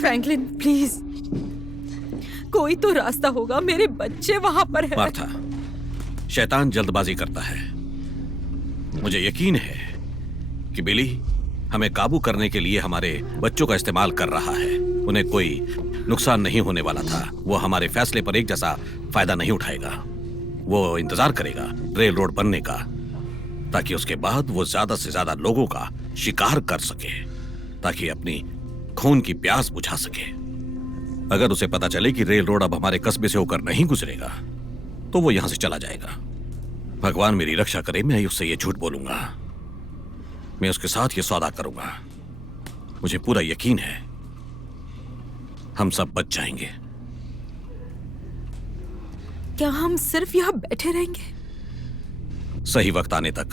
फ्रैंकलिन, प्लीज कोई तो रास्ता होगा, मेरे बच्चे वहां पर है। मार्था, शैतान जल्दबाजी करता है। मुझे यकीन है कि बिली हमें काबू करने के लिए हमारे बच्चों का इस्तेमाल कर रहा है। उन्हें कोई नुकसान नहीं होने वाला था। वो हमारे फैसले पर एक जैसा फायदा नहीं उठाएगा। वो इंतजार करेगा रेल रोड बनने का, ताकि उसके बाद वो ज्यादा से ज्यादा लोगों का शिकार कर सके, ताकि अपनी खून की प्यास बुझा सके। अगर उसे पता चले कि रेल रोड अब हमारे कस्बे से होकर नहीं गुजरेगा, तो वो यहां से चला जाएगा। भगवान मेरी रक्षा करे, मैं उससे ये झूठ बोलूंगा। मैं उसके साथ ये सौदा करूंगा। मुझे पूरा यकीन है हम सब बच जाएंगे। क्या हम सिर्फ यहाँ बैठे रहेंगे? सही वक्त आने तक।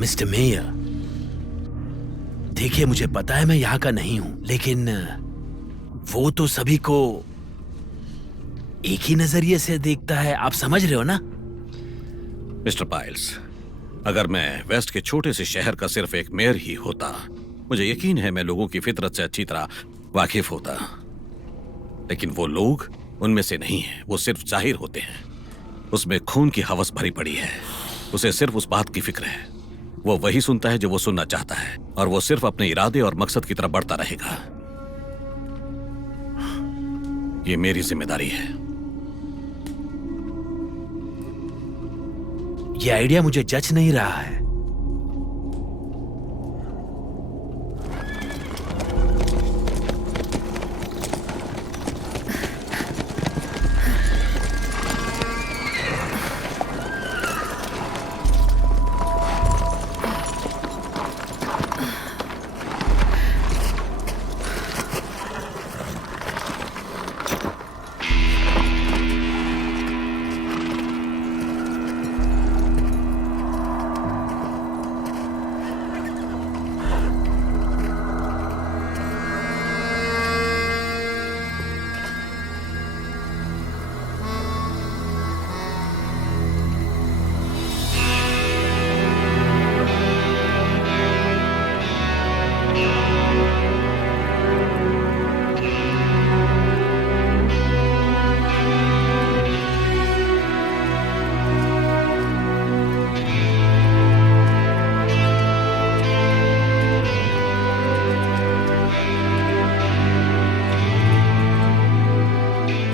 मिस्टर मेयर, देखिए मुझे पता है मैं यहाँ का नहीं हूं, लेकिन वो तो सभी को एक ही नजरिए से देखता है। आप समझ रहे हो ना? मिस्टर पाइल्स, अगर मैं वेस्ट के छोटे से शहर का सिर्फ एक मेयर ही होता, मुझे यकीन है मैं लोगों की फितरत से अच्छी तरह वाकिफ होता। लेकिन वो लोग उनमें से नहीं हैं। वो सिर्फ जाहिर होते हैं। उसमें खून की हवस भरी पड़ी है। उसे सिर्फ उस बात की फिक्र है। वो वही सुनता है जो वो सुनना चाहता है, और वो सिर्फ अपने इरादे और मकसद की तरफ बढ़ता रहेगा। ये मेरी जिम्मेदारी है। ये आइडिया मुझे जच नहीं रहा है।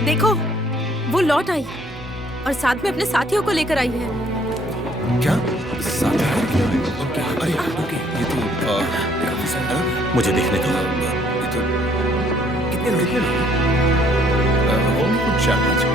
देखो, वो लौट आई और साथ में अपने साथियों को लेकर आई है। क्या साथ है? उनके अरे ओके, ये तो काफी सारा मुझे देखने दो। ये तो कितने लोग होंगे? कुछ 4-5।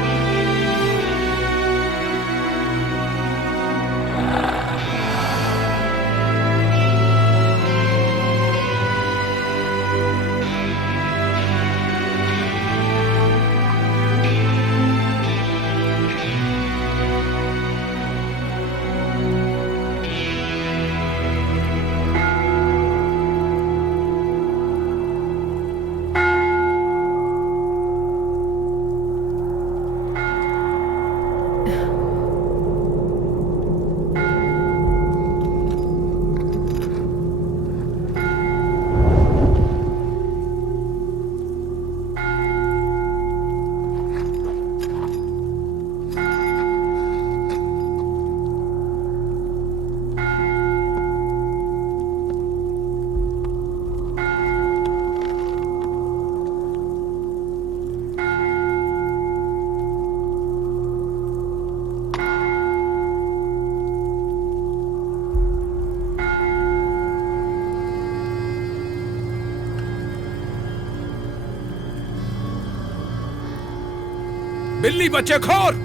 बिल्ली बच्चे खोर,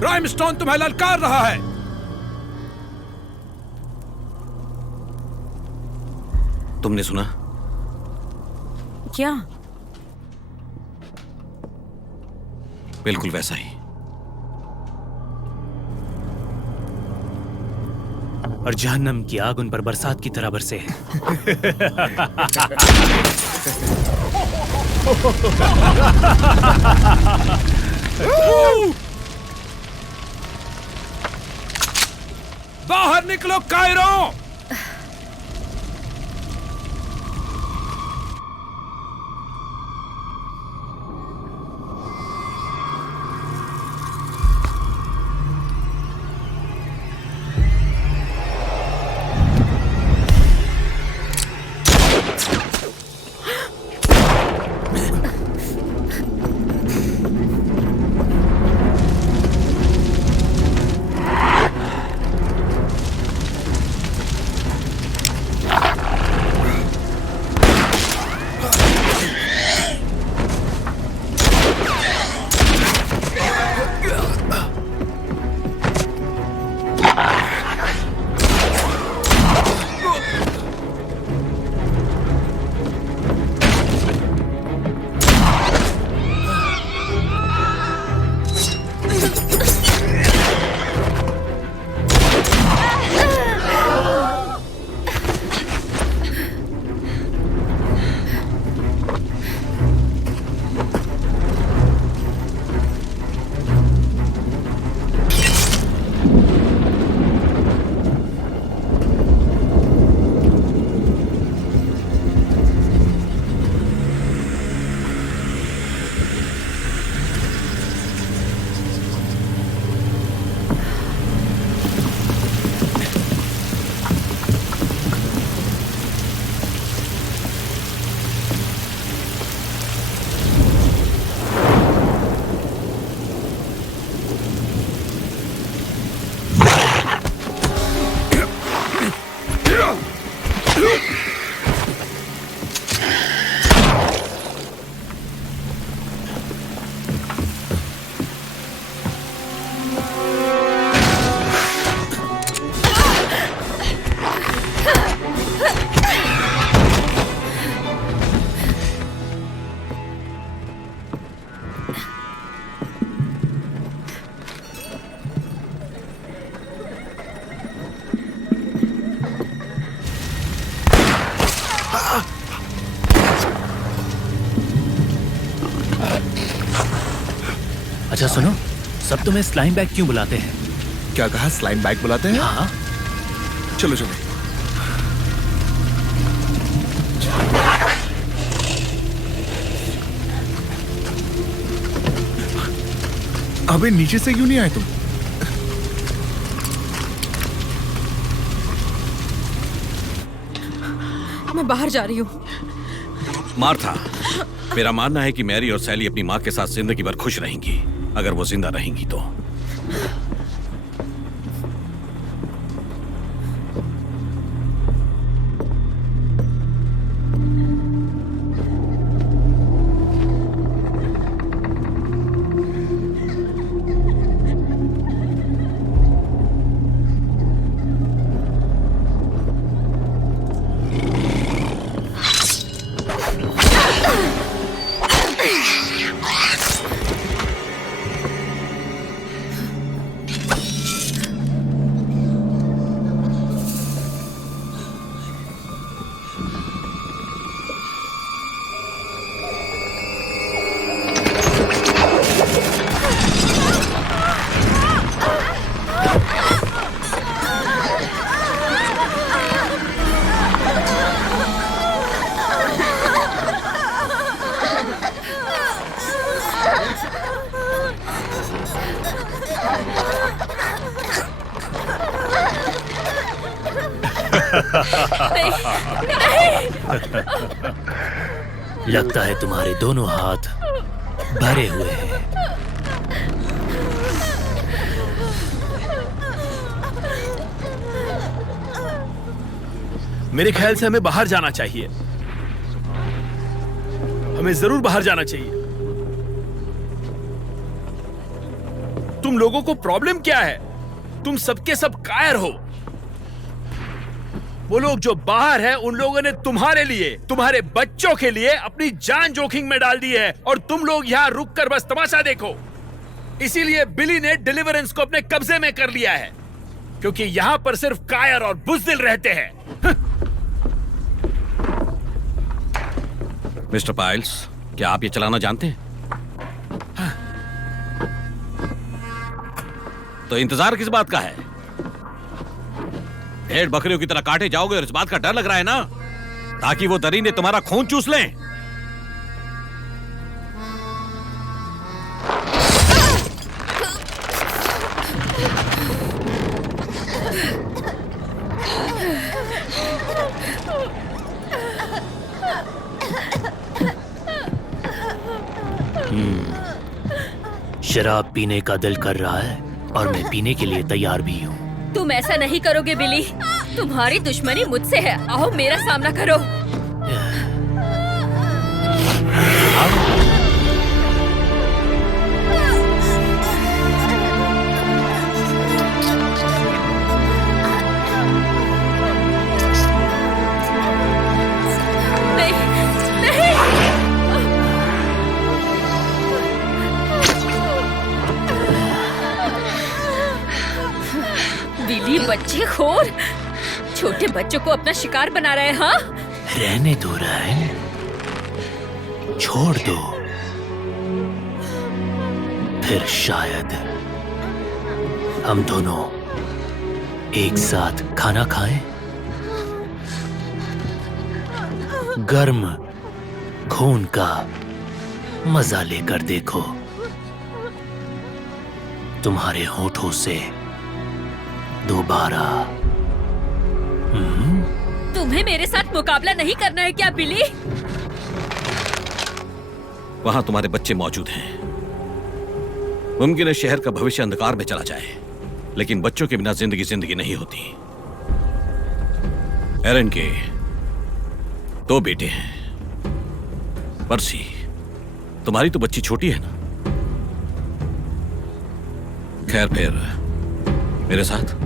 ब्राइमस्टोन तुम्हें ललकार रहा है। तुमने सुना? क्या? बिल्कुल वैसा ही। और जहन्नम की आग उन पर बरसात की तरह बरसे है। बाहर निकलो कायरो। अच्छा सुनो, सब तुम्हें स्लाइम बैग क्यों बुलाते हैं? क्या कहा? स्लाइम बैग बुलाते हैं? हाँ। चलो चलो। अबे नीचे से क्यों नहीं आए तुम? मैं बाहर जा रही हूँ। मार्था, मेरा मानना है कि मैरी और सैली अपनी माँ के साथ जिंदगी भर खुश रहेंगी, अगर वो जिंदा रहेंगी तो। लगता है तुम्हारे दोनों हाथ भरे हुए हैं। मेरे ख्याल से हमें बाहर जाना चाहिए। हमें जरूर बाहर जाना चाहिए। तुम लोगों को प्रॉब्लम क्या है? तुम सबके सब कायर हो। वो लोग जो बाहर हैं, उन लोगों ने तुम्हारे लिए, तुम्हारे बच्चों के लिए अपनी जान जोखिम में डाल दी है, और तुम लोग यहां रुक कर बस तमाशा देखो। इसीलिए बिली ने डिलीवरेंस को अपने कब्जे में कर लिया है, क्योंकि यहां पर सिर्फ कायर और बुज़दिल रहते हैं। मिस्टर पाइल्स, क्या आप ये चलाना जानते हैं? तो इंतजार किस बात का है? भेड़ बकरियों की तरह काटे जाओगे और इस बात का डर लग रहा है ना, ताकि वो दरिंदे तुम्हारा खून चूस लें। शराब पीने का दिल कर रहा है और मैं पीने के लिए तैयार भी हूँ। तुम ऐसा नहीं करोगे बिली। तुम्हारी दुश्मनी मुझसे है। आओ मेरा सामना करो। बिली बच्चे खोर, छोटे बच्चों को अपना शिकार बना रहे हैं। हाँ, रहने दो रायन, छोड़ दो, फिर शायद हम दोनों एक साथ खाना खाएं। गर्म खून का मजा लेकर देखो। तुम्हारे होठों से दोबारा। तुम्हें मेरे साथ मुकाबला नहीं करना है क्या बिली? वहां तुम्हारे बच्चे मौजूद हैं। मुमकिन है शहर का भविष्य अंधकार में चला जाए, लेकिन बच्चों के बिना जिंदगी जिंदगी नहीं होती। एरन के 2 बेटे हैं। पर्सी, तुम्हारी तो बच्ची छोटी है ना। खैर, फिर मेरे साथ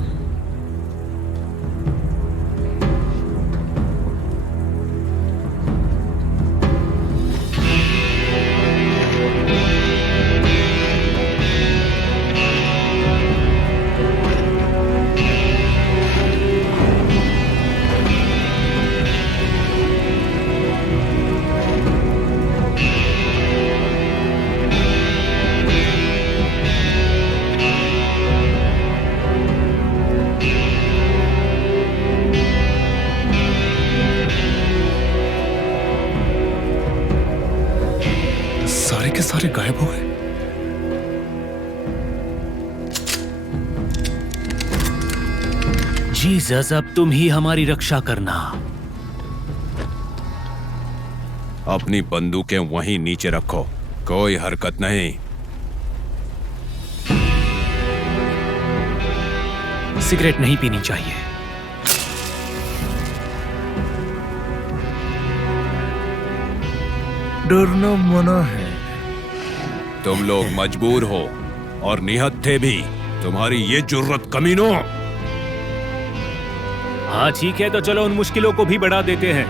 सारे के सारे गायब हो गए। जीसस, अब तुम ही हमारी रक्षा करना। अपनी बंदूकें वहीं नीचे रखो, कोई हरकत नहीं। सिगरेट नहीं पीनी चाहिए। डरना मना है। तुम लोग मजबूर हो और निहत्थे थे भी। तुम्हारी ये जुर्रत कमीनों। हाँ ठीक है, तो चलो उन मुश्किलों को भी बढ़ा देते हैं।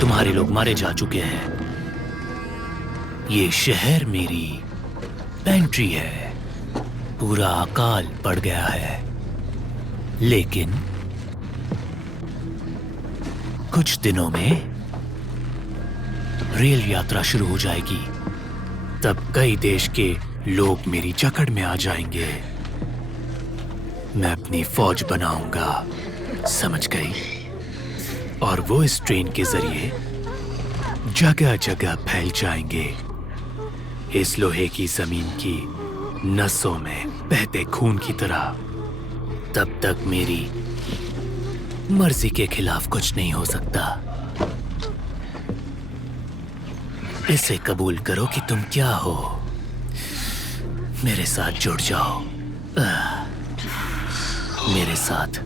तुम्हारे लोग मारे जा चुके हैं। ये शहर मेरी पेंट्री है। पूरा अकाल पड़ गया है, लेकिन कुछ दिनों में रेल यात्रा शुरू हो जाएगी। तब कई देश के लोग मेरी जकड़ में आ जाएंगे। मैं अपनी फौज बनाऊंगा, समझ गई? और वो इस ट्रेन के जरिए जगह जगह फैल जाएंगे, इस लोहे की जमीन की नसों में बहते खून की तरह। तब तक मेरी मर्जी के खिलाफ कुछ नहीं हो सकता। इसे कबूल करो कि तुम क्या हो। मेरे साथ जुड़ जाओ। मेरे साथ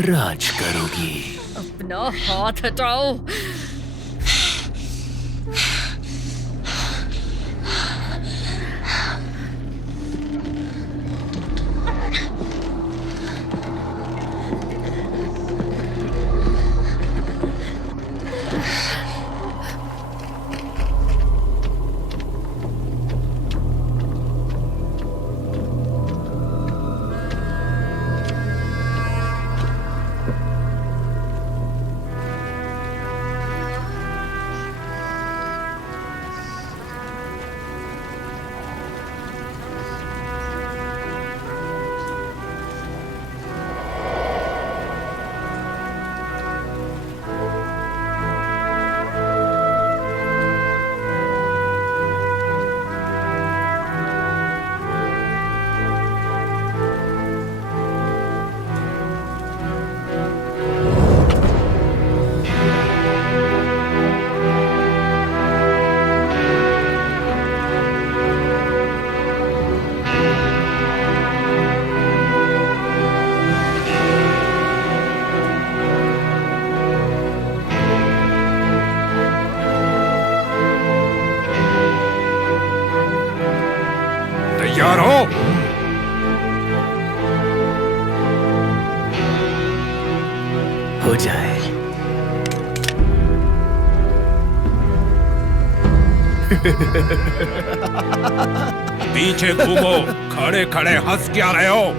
राज करोगी। अपना हाथ हटाओ। होशियार हो। हो जाए। पीछे घूमो, खड़े खड़े हंस क्या रहे हो?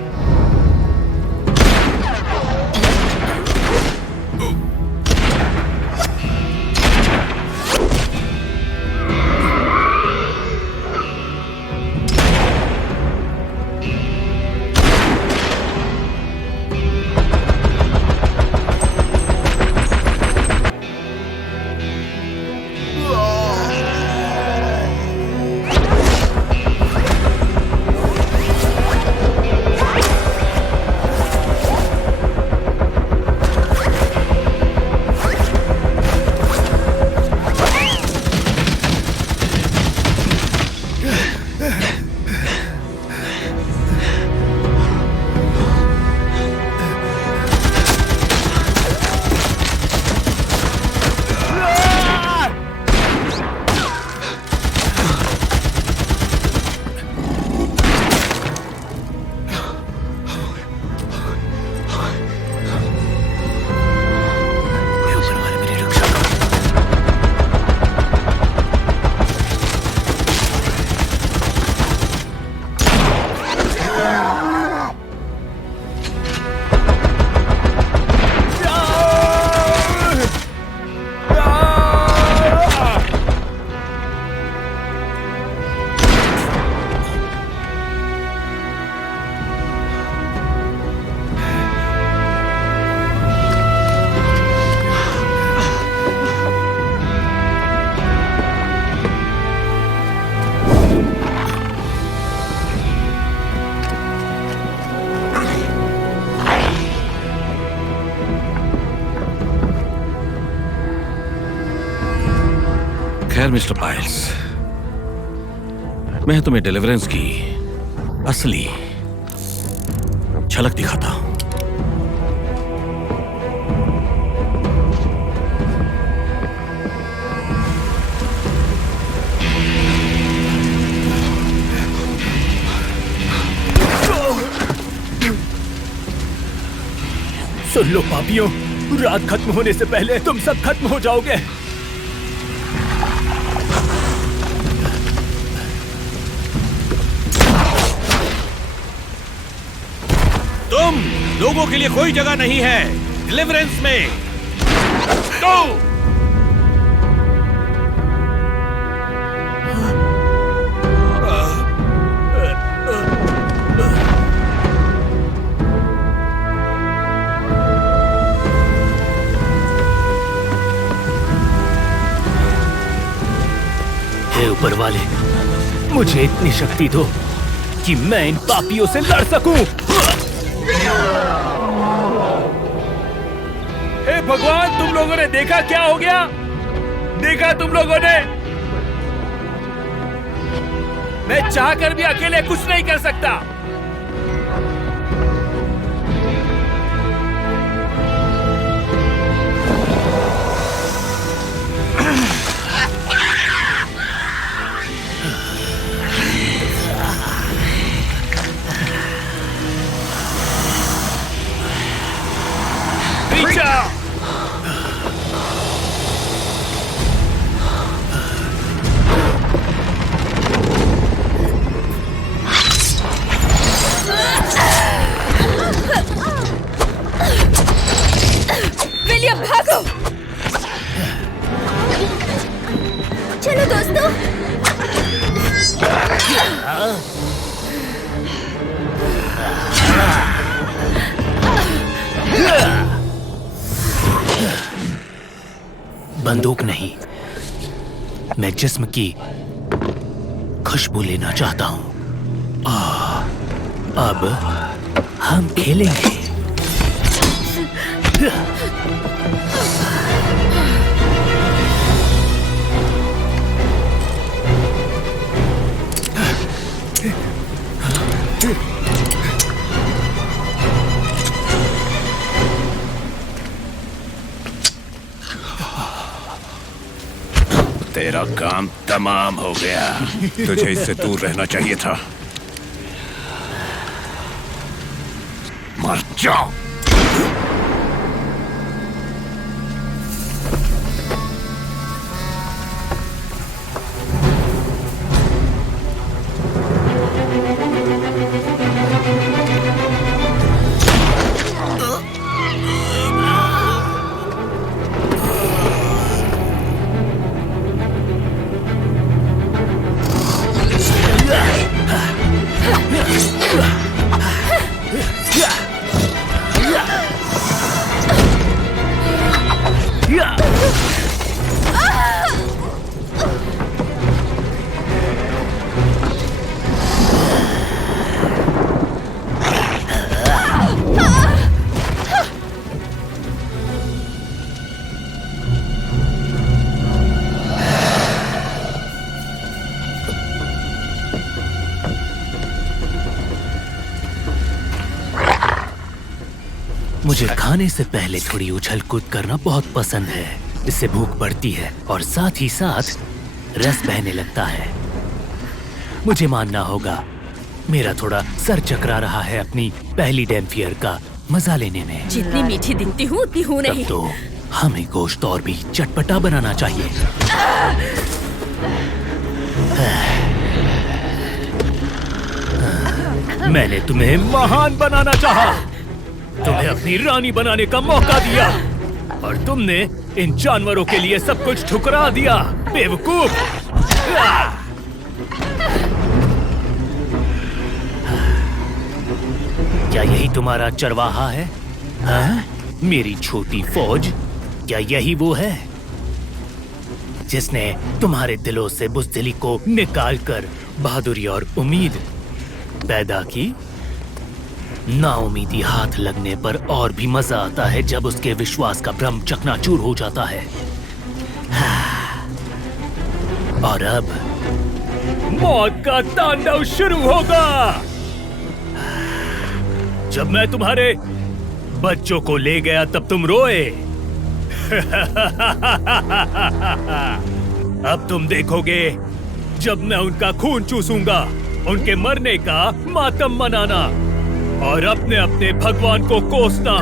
खैर मिस्टर पायल्स, मैं तुम्हें डिलीवरेंस की असली झलक दिखाता हूं। सुन लो पापियों, रात खत्म होने से पहले तुम सब खत्म हो जाओगे। तुम लोगों के लिए कोई जगह नहीं है डिलीवरेंस में। तो हे ऊपर वाले, मुझे इतनी शक्ति दो कि मैं इन पापियों से लड़ सकूं। हे भगवान, तुम लोगों ने देखा क्या हो गया? देखा तुम लोगों ने? मैं चाहकर भी अकेले कुछ नहीं कर सकता। विलियम भागो! चलो दोस्तों। बंदूक नहीं, मैं जिस्म की खुशबू लेना चाहता हूं। अब हम खेलेंगे। तेरा काम तमाम हो गया। तुझे इससे दूर रहना चाहिए था। मर जाओ। मुझे खाने से पहले थोड़ी उछल कूद करना बहुत पसंद है। इससे भूख बढ़ती है और साथ ही साथ रस बहने लगता है। मुझे मानना होगा मेरा थोड़ा सर चकरा रहा है अपनी पहली डैम्फियर का मजा लेने में। जितनी मीठी दिखती हूँ उतनी हूँ नहीं। तब तो हमें गोश्त और भी चटपटा बनाना चाहिए। मैंने तुम्हें महान बनाना चाहा, तुम्हें अपनी रानी बनाने का मौका दिया और तुमने इन जानवरों के लिए सब कुछ ठुकरा दिया, बेवकूफ। क्या यही तुम्हारा चरवाहा है? हाँ? मेरी छोटी फौज, क्या यही वो है जिसने तुम्हारे दिलों से बुज़दिली को निकालकर बहादुरी और उम्मीद पैदा की? नाउमीदी हाथ लगने पर और भी मजा आता है जब उसके विश्वास का भ्रम चकनाचूर हो जाता है। और अब मौत का तांडव शुरू होगा। जब मैं तुम्हारे बच्चों को ले गया तब तुम रोए। अब तुम देखोगे जब मैं उनका खून चूसूंगा, उनके मरने का मातम मनाना और अपने अपने भगवान को कोसना।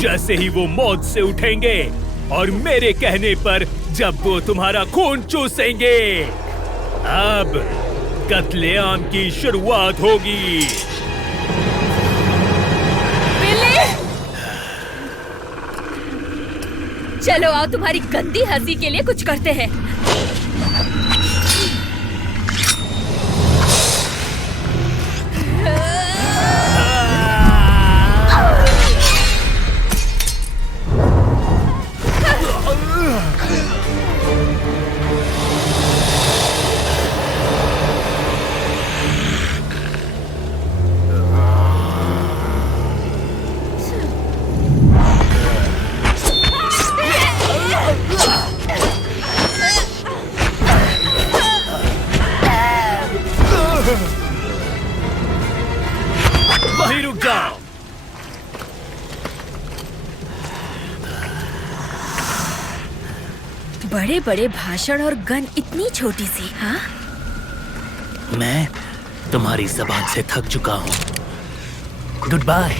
जैसे ही वो मौत से उठेंगे और मेरे कहने पर जब वो तुम्हारा खून चूसेंगे, अब कत्लेआम की शुरुआत होगी। चलो आओ, तुम्हारी गंदी हंसी के लिए कुछ करते हैं। वहीं रुक जाओ। बड़े बड़े भाषण और गन इतनी छोटी सी। हाँ, मैं तुम्हारी जबान से थक चुका हूँ। Goodbye.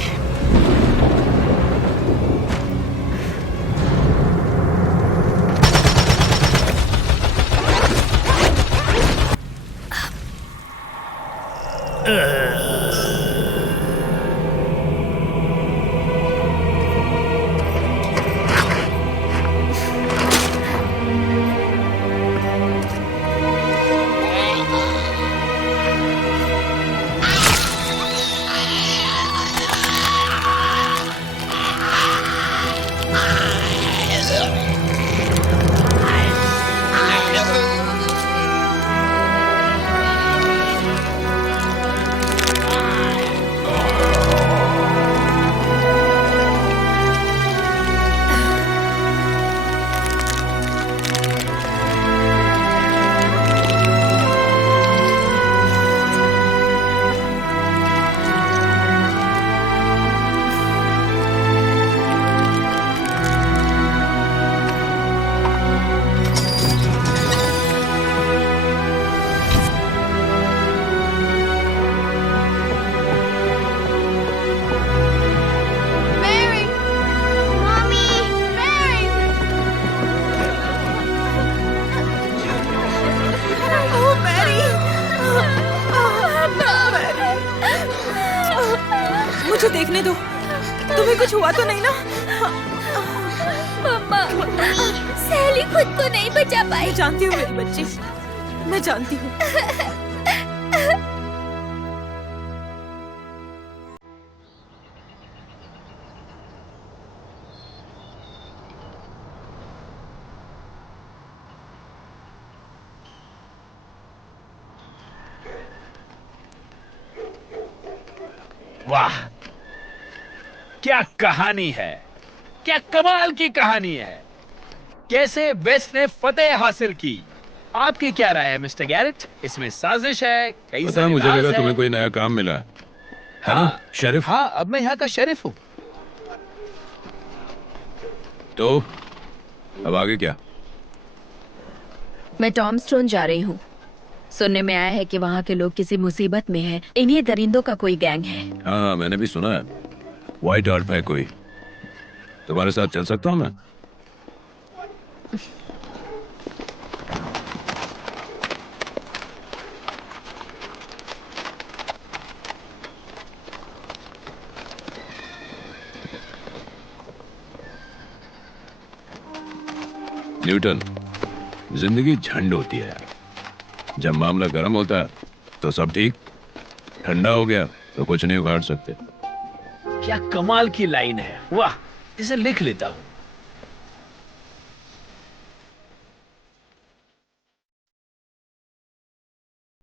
देखने दो, तुम्हें कुछ हुआ तो नहीं ना? मम्मा, सहेली खुद को नहीं बचा पाई। मैं जानती हूँ मेरी बच्ची, मैं जानती हूँ। वाह, क्या कहानी है, क्या कमाल की कहानी है। कैसे वेस्ट ने फतेह हासिल की। आपकी क्या राय है मिस्टर गैरेट? इसमें साजिश है, कई पता है, सारे मुझे राज लगा हैं। तुम्हें कोई नया काम मिला है ना शेरिफ? हाँ, अब मैं यहाँ का शेरिफ हूँ। तो अब आगे क्या? मैं टॉमस्टोन जा रही हूँ। सुनने में आया है कि वहाँ के लोग किसी मुसीबत में हैं। इन्हीं दरिंदों का कोई गैंग है। हाँ हाँ, मैंने भी सुना है। व्हाइट हार्ट है कोई। तुम्हारे साथ चल सकता हूँ मैं? न्यूटन, जिंदगी झंड होती है यार। जब मामला गर्म होता है तो सब ठीक, ठंडा हो गया तो कुछ नहीं उखाड़ सकते। क्या कमाल की लाइन है, वाह, इसे लिख लेता हूँ।